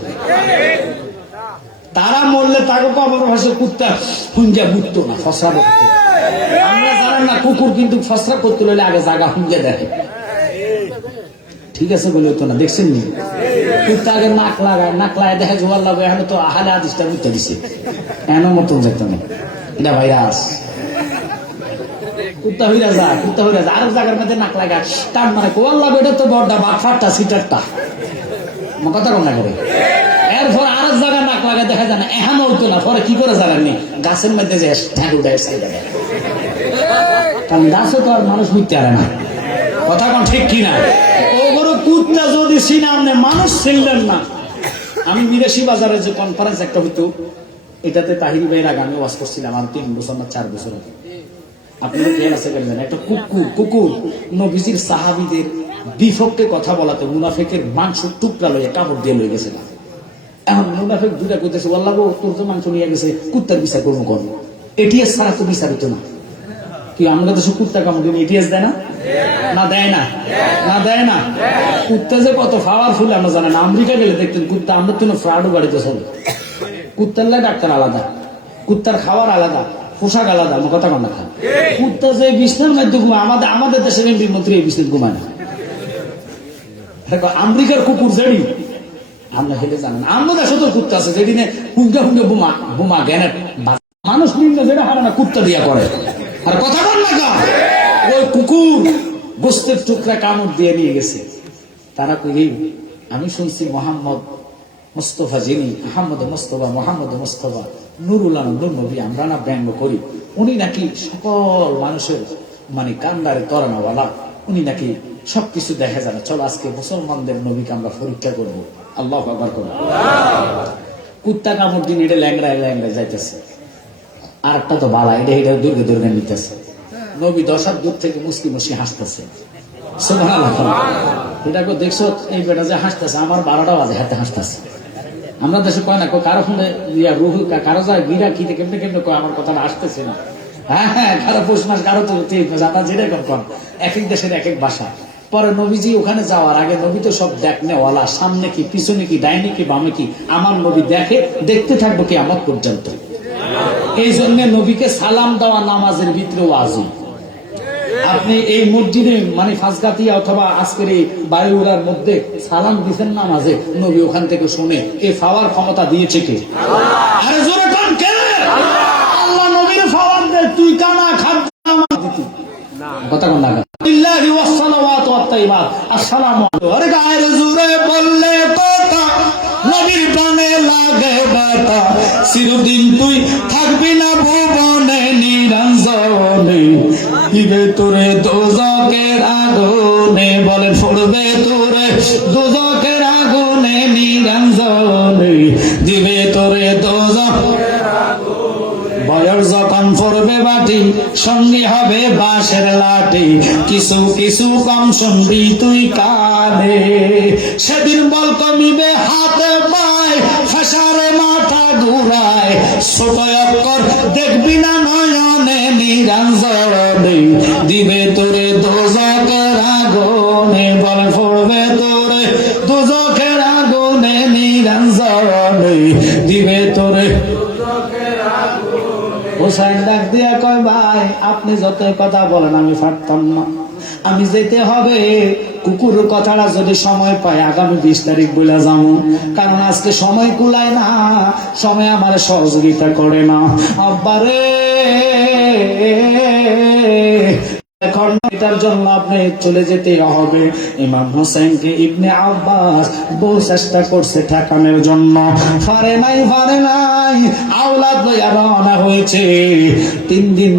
তারা মরলে তাকে কবর ভাষে কুত্তা হুঞ্জা বুঝতো না ফসরা করতো আমরা জানেন না কুকুর কিন্তু ফসরা করতে হলে আগে জায়গা হুঞ্জা দেখে ঠিক আছে বলে হতো না দেখছেন নি কুত্তা আগে নাক লাগায় দেখে জোয়ার লাগে এখন তো আহালে আদিসটা বুঝতে দিছে এন মতন যেত না এটা ভাইরাস কুত্তা হইরা যা আরেক জায়গার মধ্যে নাক লাগা টান মানে কোয়াল লাগবে এটা তো বড়টা বাটফাটটা সিটারটা কথা কম না করে এরপর আরেক জায়গায় নাক লাগা দেখা যায় না এখন হইতো না পরে কি করে জানেননি গাছের মধ্যে যে ঠাকুর দেয় কারণ গাছে তো আর মানুষ বুঝতে পারে না কথা কোন ঠিক কিনা ওগুলো কুত্তা যদি সিনামনে মানুষ ছিলেন না আমি বিদেশি বাজারে যে কনফারেন্স একটা হইতো এটাতে তাহির ভাইয়ের আগে আমি ওয়াজ করছিলাম আর 3 বছর না 4 বছর আগে আপনারা খেয়াল আছে কেন একটা কুকুর নবীজির সাহাবীদের বিপক্ষে কথা বলাতে মুনাফিকের মাংস টুকরা লইয়া কাপড় দিয়ে লই গেছে না এখন মুনাফিক দুটা কইতেছে আল্লাহ গো তোর তো মাংস নিয়ে গেছে কুত্তার বিচার করবো কোন এটিএস ছাড়া তো বিচারিত না কি আমরা দেশে কুত্তা কামড় এটিএস দেয় না না দেয় না না দেয় না কুত্তা যে কত পাওয়ারফুল আমরা জানি না আমেরিকা গেলে দেখতেন কুত্তা আমরা তো ফ্রাডও বাড়িতে চলে কুত্তার লাই ডাক্তার আলাদা কুত্তার খাওয়ার আলাদা পোশাক আলাদা আমার কথা কন্যা খান কুত্তা যে বিছনার মধ্যে ঘুমায় আমাদের দেশের এমপি মন্ত্রী এই বিছনায় ঘুমায় না আমেরিকার কুকুর যেড়ি আমরা হেলে জানেন আমাদের দেশে তো কুত্তা আছে যেদিনে হুঙ্গা বোমা গ্যানেট মানুষ নিম্ন যেটা হারে না কুত্তা দিয়া করে আর কথা বল না ওই কুকুর গোস্তের টুকরা কামড় দিয়ে নিয়ে গেছে তারা কই আমি শুনছি মোহাম্মদ মুস্তফা যিনি আহমদ মুস্তফা নুরুল আলম নবী আমরা না ব্যঙ্গ করি উনি নাকি সকল মানুষের মানে কান্দারে তরানাওয়ালা উনি নাকি সবকিছু দেখা যায় না চলো আজকে মুসলমানদের নবীকে আমরা পরীক্ষা করবো আল্লাহু আকবার করবো কুত্তা কামড় দিন এটা ল্যাংড়ায় ল্যাংড়ায় যাইতেছে, আর একটা তো বালা এটা এটা দুর্গে দুর্গে নিতেছে। নবী 10 হাত দূর থেকে মুসকি মুসকি হাসতেছে। এটাকে দেখছো এই বেটা যে হাসতেছে, আমার 12টা বাজে হাতে হাসতেছে। আমরা দেশে কয় না কারো ফোনে রুহু কারো যায় গিরা কি কেমনে কেমনে কয় আমার কথাটা আসতেছে না। হ্যাঁ হ্যাঁ, কারো পৌষ মাস কারো তো 3 মাস, আপনার যেরকম কম, এক এক দেশের এক এক ভাষা। পরে নবীজি ওখানে যাওয়ার আগে নবী তো সব দেখনেওয়ালা, সামনে কি পিছনে কি ডাইনে কি বামে কি, আমার নবী দেখতে থাকবো কি আমার পর্যন্ত। এই জন্য নবীকে সালাম দেওয়া নামাজের ভিতরেও আজম। আপনি এই মসজিদে মানে ফাঁসগাতিয়া অথবা আজকের এই বায়ুরার মধ্যে সালাম দিচ্ছেন নামাজে, নবী ওখান থেকে শুনে এই ফাওয়ার ক্ষমতা দিয়েছে কে? আরে জোরে কান কে? আল্লাহ নবীর ফাওয়ার দে, তুই কানা খাদ্য দিতি কথা কোন লাগা বিল্লাহি ওয়াস সালাওয়াতু ওয়াত তাইয়্যিবাত। আসসালামু আলাইকুম। আরে গায়ের জোরে বললে কথা, নবীর প্রাণে লাগে ব্যথা, চিরদিন তুই থাকবি না ভুবনে নিরঞ্জনে, দিবে তোরে দোজকের আগুনে, বলে পড়বে তোরে দোজকের আগুনে নিরঞ্জনে, দিবে তোরে দোজকের আগুনে। বয়স যখন পড়বে বাটি, সঙ্গে হবে বাঁশের লাঠি, কিছু কিছু কম শুনবি তুই কানে, সেদিন বল কমিবে হাতে পায়, ফেসারে মাথা ঘুরায়, ছোট অক্ষর দেখবি না নয়নে নিরঞ্জনে, দিবে তোরে দোজকের আগুনে, বলে পড়বে তোরে দোজকের আগুনে নিরঞ্জনে, দিবে তোরে। হোসাইন ডাক দিয়া কয় ভাই আপনি যতই কথা বলেন আমি পারতাম না, আমি যেতে হবে। কুকুর কথাটা যদি সময় পাই আগামী 20 তারিখ বলে যাবো, কারণ আজকে সময় কুলায় না, সময় আমার সহযোগিতা করে না। আব্বারে এখন এটার জন্য আপনি চলে যেতে হবে। ইমাম হোসেনকে ইবনে আব্বাস বহু চেষ্টা করছে ঠেকানোর জন্য, পারে নাই আওলাদ লইয়া রওনা হয়েছে। 3 দিন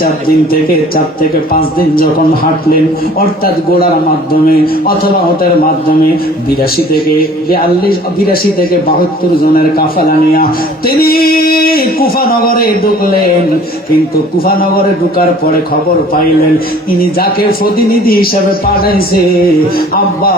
4 দিন থেকে 4 থেকে 5 দিন যখন হাঁটলেন, অর্থাৎ ঘোড়ার মাধ্যমে অথবা ওটের মাধ্যমে 82 থেকে 72 জনের কাফেলা নিয়ে তিনি কুফা নগরে ঢুকলেন। কিন্তু কুফা নগরে ঢুকার পরে খবর পাইলেন ইনি যাকে প্রতিনিধি হিসেবে পাঠাইছে আব্বা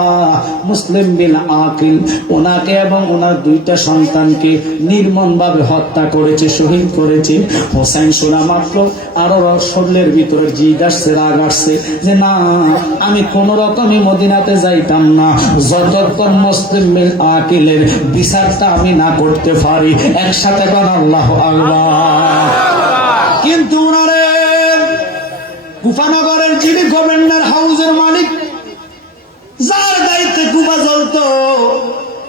মুসলিম বিন আকিল, ওনাকে এবং ওনার 2টা সন্তানকে নির্মম ভাবে হত্যা করেছে, শহীদ করেছে। হোসেন শোনা মাত্র আরো শরীরের ভিতরে জিদ আসছে, রাগ আসছে যে না আমি কোন রকমই মদিনাতে যাইতাম না যতক্ষণ মুসলিম বিন আকিলের বিচারটা আমি না করতে পারি। একসাথে বলেন আল্লাহু আকবার। কিন্তু ওনারে কুফানগরের যিনি গভর্নর হাউসের মালিক, যার দায়িত্বে কুফা চলত,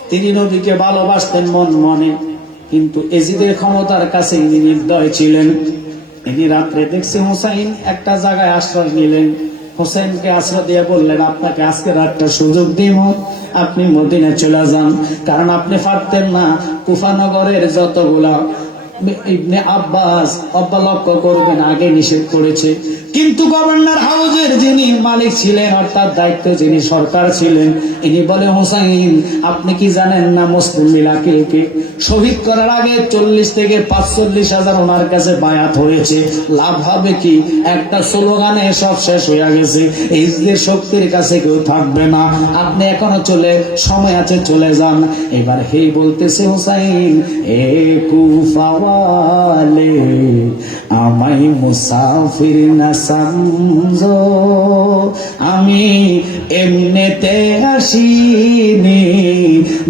তিনি নবীকে ভালোবাসতেন মন মনে, কিন্তু এজিদের ক্ষমতার কাছে ইনি নির্দয় ছিলেন। ইনি রাত্রে দেখছে হুসাইন একটা জায়গায় আশ্রয় নিলেন, হোসেনকে আশ্রয় দিয়ে বললেন আপনাকে আজকে রাতটা সুযোগ দিব, আপনি মদিনা চলে যান, কারণ আপনি পারতেন না কুফানগরের যতগুলা ইবনে আব্বাস লক্ষ্য করবেন আগে নিষেধ করেছে। কিন্তু গভর্নর হাউসের যিনি মালিক ছিলেন অর্থাৎ দায়িত্ব যিনি সরকার ছিলেন, ইনি বলে হোসাইন আপনি কি জানেন না মুসলিম বিন আকিলকে শহীদ করার আগে 40 থেকে 45 হাজার ওনার কাছে বায়াত হয়েছে, লাভ হবে কি? একটা স্লোগানে সব শেষ হয়ে গেছে, এই যে শক্তির কাছে কেউ থাকবে না, আপনি এখনো সময় আছে চলে যান। এবার হেই বলতেছে হোসাইন এ কুফাওয়ালে আমাই মুসাফির না সমঝো, আমি এমনিতে আসিনি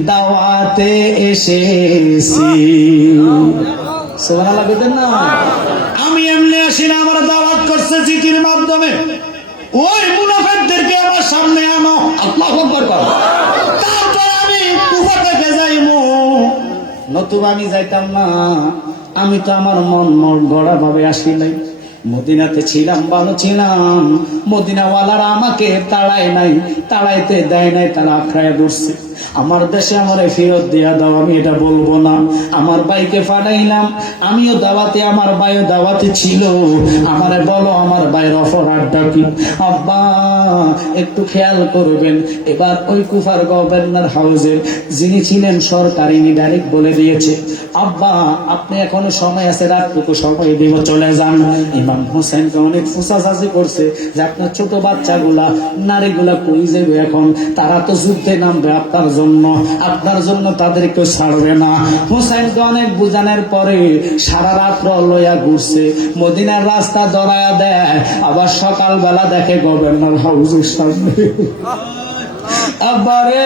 দাওয়াতে এসেছি। সুবহানাল্লাহ বলেন না, আমি এমনি আসি না, আমার দাওয়াত করছে চিঠির মাধ্যমে। ওই মুনাফিকদেরকে আমার সামনে আনো, আল্লাহু আকবার বলো, তারপর আমি কুফা থেকে যাইমু, নতুবা আমি যাইতাম না। আমি তো আমার মন গড়া ভাবে আসি নাই, মদিনাতে ছিলাম, ভালো ছিলাম, মদিনাওয়ালারা আমাকে তাড়ায় নাই, তাড়াইতে দেয় নাই, তারা আখড়ায় বসছে। আমার দেশে আমারে ফেরত দিয়া দাও, আমি এটা বলবো না। আমার ভাইকে পাঠাইলাম, আমিও দাওয়াতে, আমার ভাইও দাওয়াতে ছিল। আমারে বলো আমার ভাইয়ের অপরাধটা কি? আব্বা একটু খেয়াল করবেন। এবার ওই কুফার গভর্নর হাউসের যিনি ছিলেন সরকারি, ডাইরেক্ট বলে দিয়েছে, আব্বা আপনি এখনো সময় আছে, রাতটুকু সময় দিব, চলে যান। ইমাম হোসেনকে অনেক ফুসাফাসি করছে যে আপনার ছোট বাচ্চাগুলা, নারীগুলা কই যাবে এখন, তারা তো যুদ্ধে নামবে আপনার জন্য, আপনার জন্য তাদেরকে ছাড়বে না। হোসেনকে অনেক বুঝানোর পরে সারা রাত্র লইয়া ঘুরছে, মদিনার রাস্তা ধরায়া দেয়, আবার সকালবেলা দেখে গভর্নর হাউসের সামনে। আবারে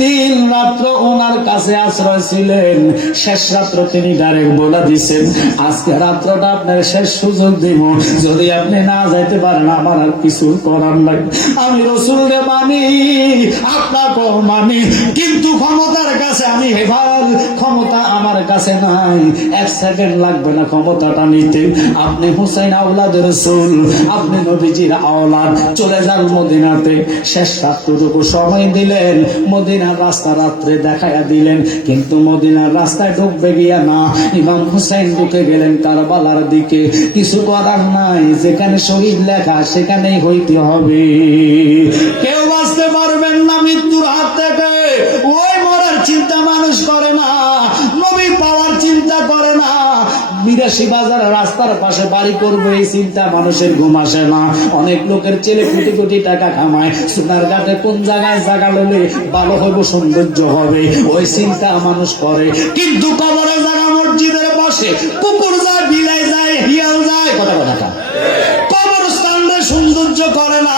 তিন রাত্র ওনার কাছে আশ্রয় ছিলেন, শেষ রাত্র তিনি ডাইরেক্ট বলে দিচ্ছেন, আজকে রাত্রটা আপনার শেষ সুযোগ দিব, যদি আপনি না যাইতে পারেন আমার আর কিছু করার নাই। আমি রসুলকে মানি, আপনাকেও মানি, কিন্তু ক্ষমতার কাছে আমি হেফাজ, ক্ষমতা আমার কাছে নাই, 1 সেকেন্ড লাগবে না ক্ষমতাটা নিতে। আপনি হুসাইন আওলাদের রসুল, আপনি নবীজির আওলাদ, চলে যান মদিনাতে। শেষ রাত্রটুকু সময় দিলেন, মদিনার রাস্তা রাত্রে দেখাইয়া দিলেন, কিন্তু মদিনার রাস্তায় ঢুকবে গিয়া না, ইমাম হুসাইন ঢুকে গেলেন কারবালার দিকে। কিছু করার নাই, যেখানে শহীদ লেখা সেখানেই হইতে হবে। কেউ বাঁচতে পারবেন না মৃত্যুর হাত থেকে। ওই মরার চিন্তা মানুষ করে না, নবী পাওয়ার চিন্তা করে না। 82 বাজার রাস্তার পাশে বাড়ি করবো, এই চিন্তা মানুষের ঘুম আসে না। অনেক লোকের ছেলে কোটি কোটি টাকা কামায়, সোনার ঘাটে কোন জায়গায় জায়গা লইলে ভালো হবে, সৌন্দর্য হবে, ওই চিন্তা মানুষ করে। কিন্তু কবরে জায়গা, মসজিদের পাশে কুকুর যায়, বিলাই যায়, হিয়াল যায়, কথা কথা কবরস্থানের সৌন্দর্য করে না।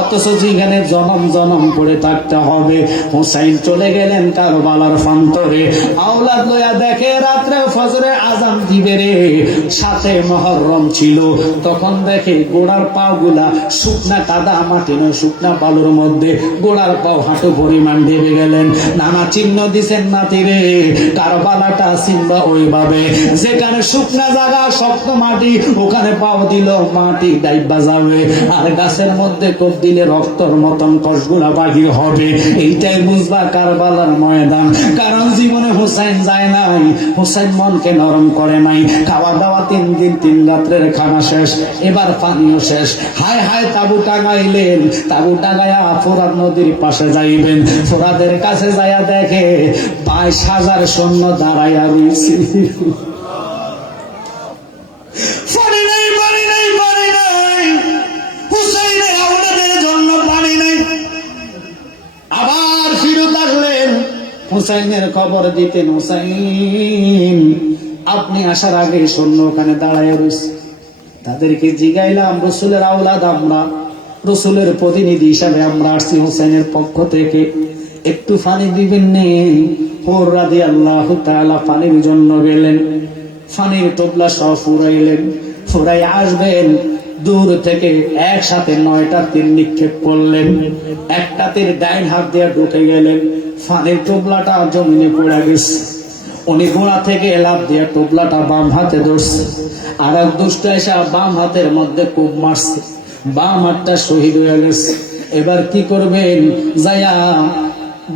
অথচ যেখানে জনম জনম করে থাকতে হবে। হুসাইন চলে গেলেন কারবালার প্রান্তরে, আওলাদ লইয়া দেখে রাত্রে ফজরে আজান দিবে রে, সাথে মুহররম ছিল। তখন দেখে গোড়ার পা গুলা শুকনা কাদা মাটি নয়, শুকনা বালুর মধ্যে গোড়ার পাও হাঁটু পরিমাণ ডেবে গেলেন। নানা চিহ্ন দিছেন নাতি রে, কারবালাটা চিনবা ওইভাবে, যেখানে শুকনা জায়গা শক্ত মাটি, ওখানে পাও দিল মাটি ডাইবা যাবে, আর গাছের মধ্যে কোপ দিলে রক্তর মতন কষগুলা বাহির হবে। এইটাই বুঝবা কারবালার ময়দান। কারণ জীবনে হুসাইন যায় নাই, হুসাইন মনকে নরম করে নাই। খাওয়া দাওয়া 3 দিন 3 রাত্রের খানা শেষ, এবার পানিও শেষ। হায় হায় তাবু টাঙাইলেন, তাবু টাঙাইয়া ফোরাত নদীর পাশে যাইবেন। ফোরাদের কাছে যাইয়া দেখে 22,000 সৈন্য দাঁড়াইয়া রয়েছে। আবার ফিরত আসলেন, হুসাইনের খবর দিতেন, হুসাইন আপনি আসার আগে সৈন্য ওখানে দাঁড়ায় রয়েছে। তাদেরকে জিগাইলাম, রসুলের আওলাদ আমরা, রসুলের প্রতিনিধি হিসাবে আমরা আসছি হুসাইনের পক্ষ থেকে, একটু পানি দিবেন নেই? হুর রাদিয়াল্লাহু তাআলা পানির জন্য গেলেন, পানির টোপলা সহ ফুরাইলেন। ফুরাই আসবেন, দূর থেকে একসাথে 9টা তীর নিক্ষেপ করলেন। একটা তীর ডাইন হাত দিয়ে ঢুকে গেলেন, পানির টোপলাটা জমিনে পড়ে গেছে। উনি গোড়া থেকে লাফ দিয়ে টোপলাটা বাম হাতে ধরছে, আর এক দুষ্ট এসে বাম হাতের মধ্যে কূপ মারছে, বাম হাতটা শহীদ হয়ে গেছে। এবার কি করবেন? যাইয়া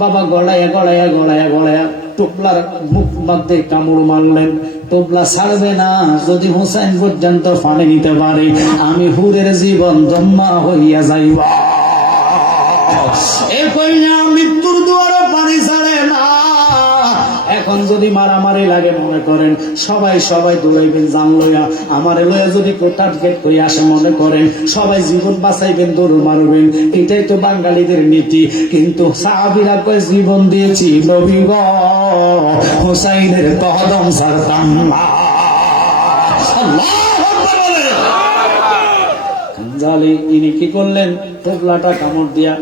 বাবা গড়াইয়া গড়াইয়া গড়াইয়া গড়াইয়া টোপলার মুখ মধ্যে কামড় মারলেন। টোপলা ছাড়বে না, যদি হুসাইন পর্যন্ত পানি নিতে পারে, আমি হুরের জীবন ধন্য হইয়া যাইব। এ কইনা মৃত্যুর দুয়ারে পানি ছাড়ে না। এখন যদি মারামারি লাগে, মনে করেন সবাই দৌড়াইবেন জান লইয়া, আমারে লইয়া যদি কোটার গেট হয়ে আসে, মনে করেন সবাই জীবন বাঁচাইবেন, দৌড় মারবেন, এটাই তো বাঙালিদের নীতি। কিন্তু সাহাবীরা কয় জীবন দিয়েছি নবী গো, হুসাইনের কদম ছাড়তাম না। আল্লাহু আকবার। কাঞ্জালি ইনি কি করলেন? টোপলাটা কামড় দিয়া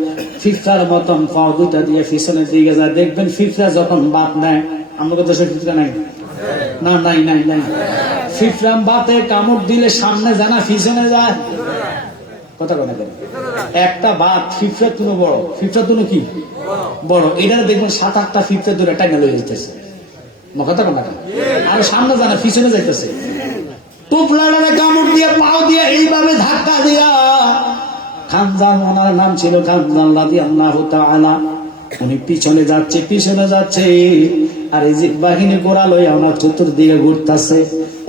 ফিফরার মতন পাও দুটা দিয়ে পিছনের দিকে যায়। দেখবেন ফিফরা যখন বাত নেয়, আমাদের দেশে ফিফরা নাই না, নাই নাই নাই। ফিফরাম বাতে কামড় দিলে সামনে যায় না, পিছনে যায়। কথা কথা বলেন, একটা বাত ফিফরা তুনো বড়, ফিফরা তুনো কি বড়, এটা দেখবেন 7-8টা ফিফরা দূরে টাইনা লয়ে যেতেছে। কথা কথা আর সামনে জানা পিছনে যাইতেছে, টুপলাটারে কামড় দিয়ে পাও দিয়ে এইভাবে ধাক্কা দিয়া, খানজান ওনার নাম ছিল খানজান রাদিয়াল্লাহু তাআলা, উনি পিছনে যাচ্ছে আর এই যে বাহিনী গোড়া লইয়া আমার চতুর্দিকে ঘুরতেছে।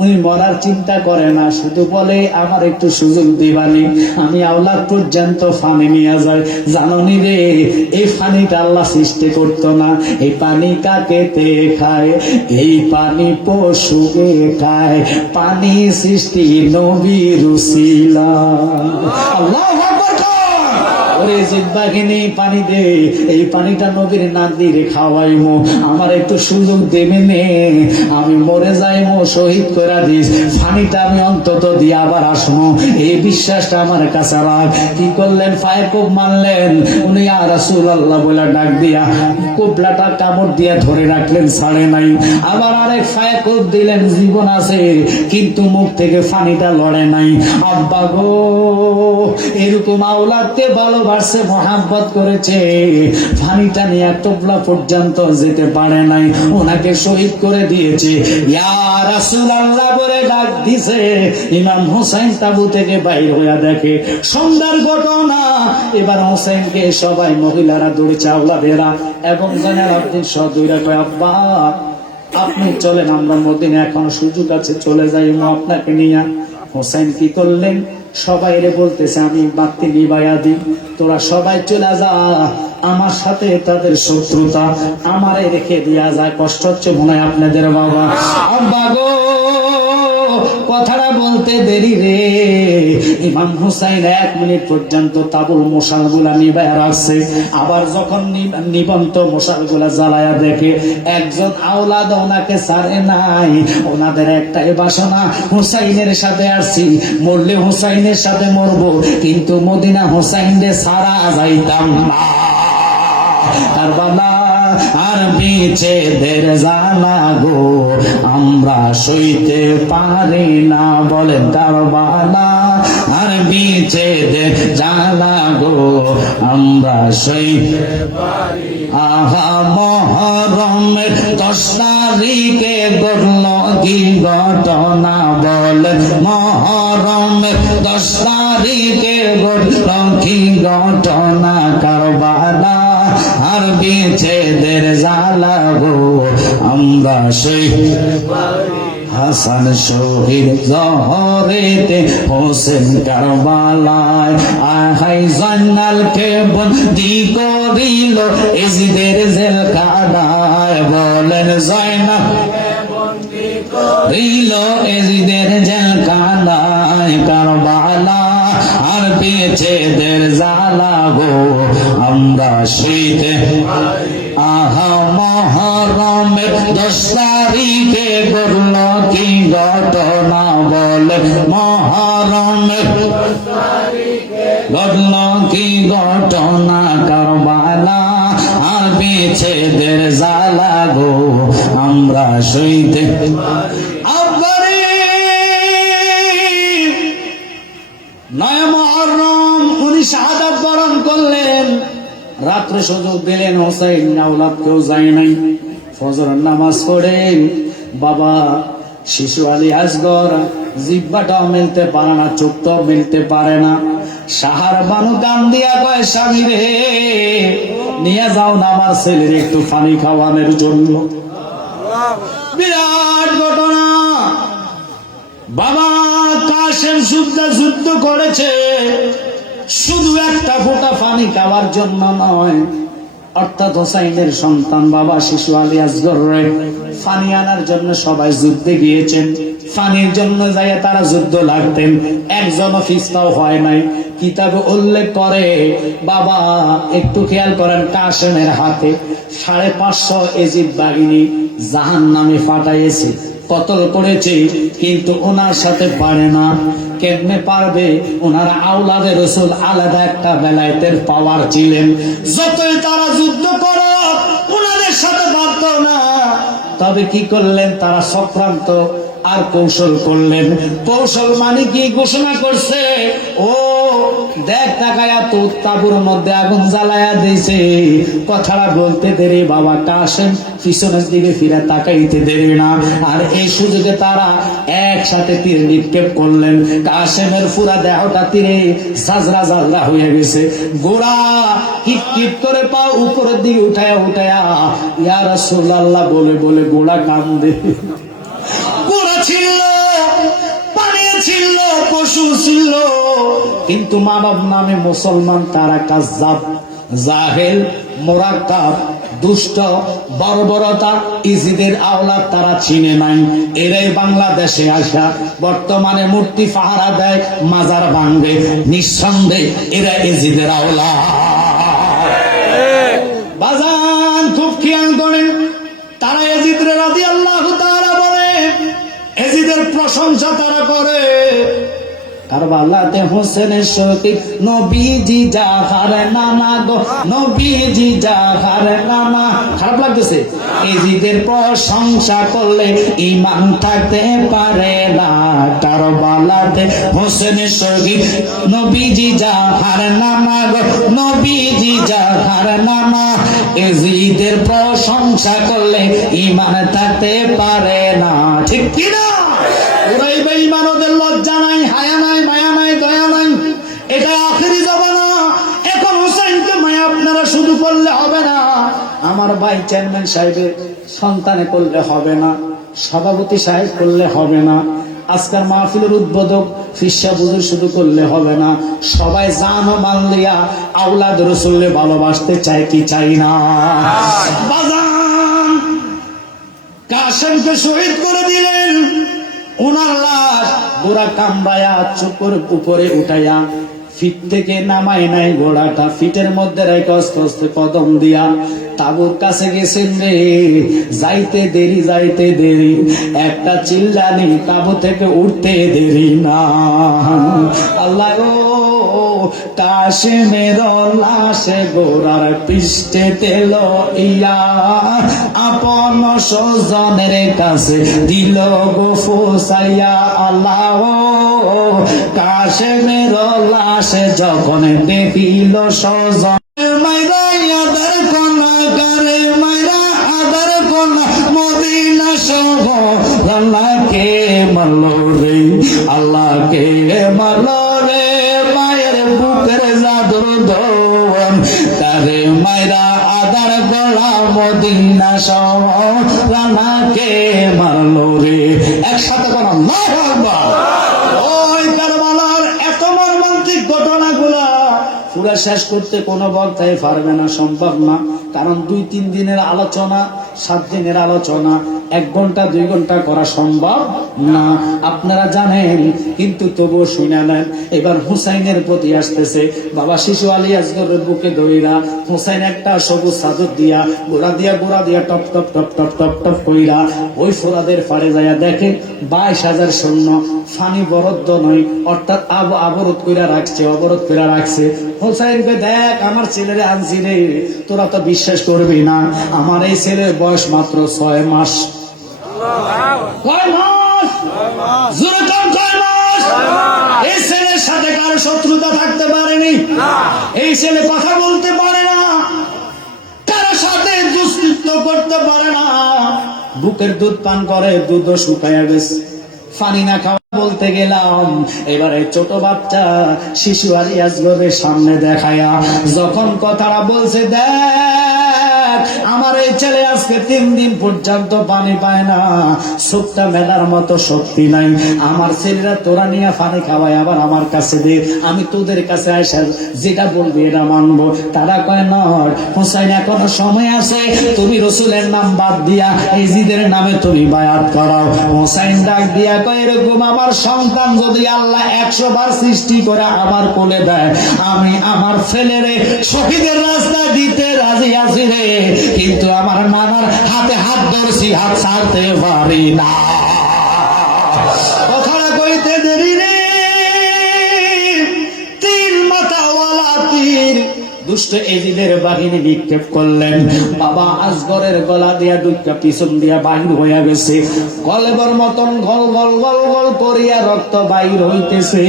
উনি মরার চিন্তা করে না, শুধু বলে আমার একটু সুযোগ দিবানি, আমি আওলাদ পর্যন্ত ফানি নিয়ে যাই। জাননি রে, এই ফানিটা আল্লাহ সৃষ্টি করতো না, এই পানি কাকেতে খায়, এই পানি পশুকে খায়, পানি সৃষ্টি নবীর উসিলা। আল্লাহু আকবার। ওরে জিব্বাগিনী পানি দে, এই পানিটা নবীর নাদিরে খাওয়াইমো, আমার একটু সুযোগ দেবে নে, আমি মরে যাইমো, শহীদ করে দিস, পানিটা আমি অন্তত দিয়ে আবার আসবো, এই বিশ্বাসটা আমার কাছে রাখ। কি করলেন? ফায়ে কোপ মারলেন। উনি ইয়া রাসূলুল্লাহ বলে ডাক দিয়া কোপলাটা কামড় দিয়া ধরে রাখলেন, ছাড়ে নাই। আবার আরেক ফায়ে কোপ দিলেন, জীবন আছে কিন্তু মুখ থেকে পানিটা লড়ে নাই। আব্বা গো, এরকম আওলাদকে ভালোবাসে, মহাব্বত করেছে, পানিটা নিয়ে টোপলা পর্যন্ত যেতে পারে নাই, ওনাকে শহীদ করে দিয়েছে। ইয়া রাসূলুল্লাহ বলে ডাক দিছে। ইমাম হোসেন তাবু থেকে বাইর হইয়া দেখে সন্ধ্যার ঘটনা। এবার হোসেনকে সবাই মহিলারা দৌড়েছে, আওলাদেরা এবং জানালাউদ্দিন সহ দৌড়া কয়, আব্বা আপনি চলেন, আমরা মদিনা এখনো সুযোগ আছে, চলে যাই আপনাকে নিয়ে। হোসেন কি করলেন? সবাই রে বলতেছে, আমি বাতি নিবাইয়া দিই, তোরা সবাই চলে যা, আমার সাথে তাদের শত্রুতা, আমারে রেখে দিয়া যায়। কষ্ট হচ্ছে মনে হয় আপনাদের বাবা। আব্বা গো, কথাটা বলতে দেরি রে। ইমাম হুসাইন 1 মিনিট পর্যন্ত তাবুল মশাল গুলা নিবাইয়া রাখছে। আবার যখন নিবন্ত মশাল গুলা জ্বালায়া দেখে একজন আওলাদ ওনাকে ছাড়ে নাই। ওনাদের একটাই বাসনা, হুসাইনের সাথে আসছি, মরলে হুসাইনের সাথে মরবো, কিন্তু মদিনা হুসাইনরে ছাড়া যাইতাম না। কারবালা আর বিচ্ছেদের জ্বালা গো আমরা সইতে পারি না, বলেন কারবালা আর বিচ্ছেদের জ্বালা গো আমরা সইতে পারি। আহা মহরমের 10 তারিখে ঘটল কি ঘটনা, বলেন মহরমের 10 তারিখে ঘটল কি ঘটনা, কারবালা আর বিচ্ছেদের জ্বালা গো আমরা সইতে পারি। হাসান শহীদ জহরেতে, হোসেন কারবালায়, আহাই জান্নালকে বন্দী করিল এজিদের জেলখানায়, বলেন জান্নালকে বন্দী করিল এজিদের জেলখানায়, কারবালা আর বিচ্ছেদের জ্বালা গো আমরা সইতে পারি। আহা মহরমের 10 তারিখে ঘটল কি ঘটনা, বলে মহরমের 10 তারিখে ঘটল কি ঘটনা, কারবালা আর বিচ্ছেদের জ্বালা গো আমরা সইতে পারি। আব্বারে 9 মুহররম উনি শাহাদাত বরণ করলেন। রাত্রে সুযোগ দিলেন, হোসেন আওলাদ কেউ যায় নাই। ফজরের নামাজ পড়ে বাবা শিশু আলী আসগর জিব্বাটাও মিলতে পারে না, চোখটাও মিলতে পারে না। সাহার বানু কান দিয়া কয়, স্বামী রে নিয়ে যাও না আমার ছেলের একটু পানি খাওয়ানোর জন্য। বিরাট ঘটনা। বাবা কাশেম যুদ্ধ করেছে, শুধু একটা ফোঁটা পানি খাওয়ার জন্য নয়, অর্থাৎ হোসাইনের সন্তান বাবা শিশু আলী আসগর পানি আনার জন্য সবাই যুদ্ধে গিয়েছেন। পানির জন্য যাই তারা যুদ্ধ লাগতেন, একজনও ফিস্তাও হয় নাই। কিতাবে উল্লেখ করে, বাবা একটু খেয়াল করেন, কাশেমের হাতে 550 এজিদ বাহিনী জাহান্নামে পাঠাইয়েছে, কতল করেছে, কিন্তু ওনার সাথে পারে না। কেমনে পারবে? ওনারা আওলাদে রসুল, আলাদা একটা বেলায়েতের পাওয়ার ছিলেন। যতই তারা যুদ্ধ করো ওনাদের সাথে পারত না। তবে কি করলেন? তারা চক্রান্ত আর কৌশল করলেন। কৌশল মানে কি? ঘোষণা করছে, ও দেখ তাকায়া তো তাবুর মধ্যে আগুন জ্বালায়া দিয়েছে। কথাটা বলতে দেরি বাবা কাশেম পিছনের দিকে ফিরে তাকাইতে দেরি না। আর এই সুযোগে তারা একসাথে তীর নিক্ষেপ করলেন। কাশেমের পুরা দেহটা তীরে ঝাঁঝরা ঝাঁঝরা হয়ে গেছে। গোড়া কিট কিট করে পা উপরের দিকে উঠায়া উঠায়া ইয়া রাসূলুল্লাহ বলে বলে গোড়া কান্দে। গোড়া ছিল, পানি ছিল, পশু ছিল, কিন্তু মানব নামে মুসলমান তারা কাজ্জাব, জাহেল, মোরাক্কাব, দুষ্ট, বর্বরতা, ইজিদের আওলাদ তারা চিনে নাই। এরাই বাংলাদেশে আসা বর্তমানে মূর্তি পাহারা দেয়, মাজার ভাঙবে। নিঃসন্দেহে এরা ইজিদের আওলাদ। বাজান খুব খেয়াল করেন, তারা এজিদের রাদিয়াল্লাহু তাআলা বলে, এজিদের প্রশংসা তারা করে। কারবালাতে হোসেনের শহীদ নবীজি জাহার নানা গো, নবীজি জাহার নানা। খারাপ লাগতেছে? এজিদের প্রশংসা করলে ঈমান থাকতে পারে না। কারবালাতে হোসেনের শহীদ নবীজি জাহার নানা গো, নবীজি জাহার নানা। এজিদের প্রশংসা করলে ঈমান থাকতে পারে না। ঠিক কি না? ওরাই বেঈমান, ওদের লজ্জা নাই, হায়া নাই, মায়া নাই, দয়া নাই। এটা আখেরি জামানা। এখন হোসেনকে মায়া আপনারা শুধু করলে হবে না, আমার ভাই চেয়ারম্যান সাহেবের সন্তানে করলে হবে না, সভাপতি সাহেব করলে হবে না, আজকের মাহফিলের উদ্বোধক ফিসা বুজুর শুধু করলে হবে না। সবাই জান ও মাল দিয়া আওলাদ রাসূলকে ভালোবাসতে চায় কি চাই না? বাজান কাশেমকে শহীদ করে দিলেন। ওনার লাশ গোড়া কামড়ায়া চুপর উপরে উঠাইয়া ফিট থেকে নামাই নাই, ঘোড়াটা ফিটের মধ্যে রেখে আস্তে আস্তে কদম দিয়া তাবুর কাছে গেছেন রে। যাইতে দেরি, যাইতে দেরি, একটা চিল্লানি তাবু থেকে উঠতে দেরি না। আল্লাহ গো, কাশেমের লাশে গোড়ার পৃষ্ঠে তেল ইয়া আপন স্বজনের কাছে দিল গো ফুসাইয়া। আল্লাহ কাশেমের লাশে যখন দেখিল স্বজন, মাইরা আদার কোনা করে, মাইরা আদার কোনা মদিনা সহ আল্লাহকে মারলো রে, আল্লাহকে মারলো রে। মায়ের বুকের জাদুর দোয়ান তারে মাইরা আদার গলা মদিনা সহ আল্লাহকে মারলো রে। একসাথে কোন আল্লাহু আকবার। ওই কারবালার এত মর্মান্তিক ঘটনাগুলা পুরা শেষ করতে কোনো বক্তাই পারবে না, সম্ভব না। কারণ 2-3 দিনের আলোচনা, 7 দিনের আলোচনা 1 ঘন্টা 2 ঘন্টা করা সম্ভব না, আপনারা জানেন। কিন্তু তবুও শুনে নেন। এবার হুসাইনের প্রতি আসতেছে। বাবা শিশু আলী আসগরের বুকে ধইরা হুসাইন একটা সবুজ চাদর দিয়া গোড়া দিয়া top top top top top top কইরা ওই ফোরাদের পাড়ে যাইয়া দেখে 22,000 সৈন্য ফানি বরদ্দ নয়, অর্থাৎ অবরোধ কইরা রাখছে, অবরোধ কইরা রাখছে। হুসাইনকে দেখ, আমার ছেলেরে আনছি রে, তোরা তো বিশ্বাস করবি না, আমার এই ছেলের বয়স মাত্র 6 মাস। কয় মাস? জোরে কম, 6 মাস। এই ছেলের সাথে কারো শত্রুতা থাকতে পারেনি, এই ছেলে কথা বলতে পারে না, কারো সাথে দুষ্কৃত্য করতে পারে না। বুকের দুধ পান করে, দুধও শুকাইয়া গেছে, পানি না খাওয়া বলতে গেলাম। এবারে ছোট বাচ্চা শিশু আলী আসগরের সামনে দেখায়া যখন কথাটা বলছে, দেখ আমার এই ছেলে আজকে 3 দিন পর্যন্ত পানি পায় না, সুপটা মেলার মতো শক্তি নাই, আমার ছেলেরা তোরা নিয়ে পানি খাওয়ায় আবার আমার কাছে দে, আমি তোদের কাছে আসা যেটা বলবি এটা মানবো। তারা কয় নয় হুসাইন, এখনো সময় আছে, তুমি রসুলের নাম বাদ দিয়া এজিদের নামে তুমি বায়াত করাও। হুসাইন ডাক দিয়া কয়, এরকম আমার সন্তান যদি আল্লাহ 100 বার সৃষ্টি করে আবার কোলে দেয়, আমি আমার ছেলেরে শহীদের রাস্তায় দিতে রাজি আছি রে, কিন্তু আমার নানার হাতে হাত ধরছি, হাত ছাড়তে পারি না। কথাটা কইতে দেরি রে, 3 মাথাওয়ালা তীর দুষ্ট এজিদের বাহিনী নিক্ষেপ করলেন। বাবা আসগরের গলা দিয়া দুইটা পিছন দিয়া বাহির হইয়া গেছে, কলেবর মতন গল গল গল গল করিয়া রক্ত বাহির হইতেছে,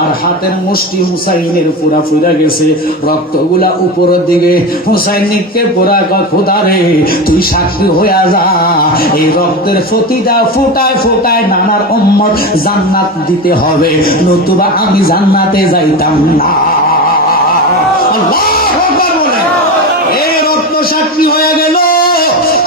আর হাতের মুষ্টি হুসাইনের পুরা ফুরা গেছে, রক্তগুলা উপরের দিকে। হুসাইন নিক্ষেপ করা খোদা রে তুই সাক্ষী হইয়া যা, এই রক্তের প্রতিটা ফোটায় ফোটায় নানার উম্মত জান্নাত দিতে হবে, নতুবা আমি জান্নাতে যাইতাম না। আল্লাহু আকবার বলে এই রক্ত সাক্ষী হয়ে গেল।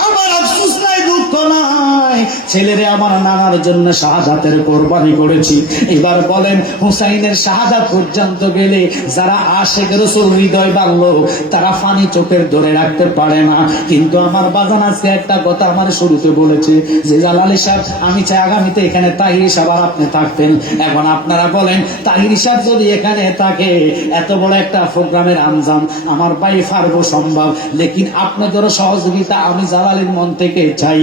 আমার আফসোস নাই, দুঃখ নাই, ছেলেরে আমার নানার জন্য শাহাদাতের কোরবানি করেছি। এবার বলেন হুসাইনের শাহাদাত পর্যন্ত গেলে যারা আশিক রাসূল হৃদয় বাঁধলো তারা পানি চোখের ধরে রাখতে পারে না। কিন্তু আমার বাজান আজকে একটা কথা আমার শুরুতে বলেছে যে জালালী সাহেব আমি চাই আগামীতে এখানে তাহির সাহেব আর আপনি থাকতেন। এখন আপনারা বলেন তাহির সাহেব যদি এখানে থাকে এত বড় একটা প্রোগ্রামের আঞ্জাম আমার ভাই পারবো সম্ভব, লেকিন আপনাদেরও সহযোগিতা আমি জালালীর মন থেকে চাই।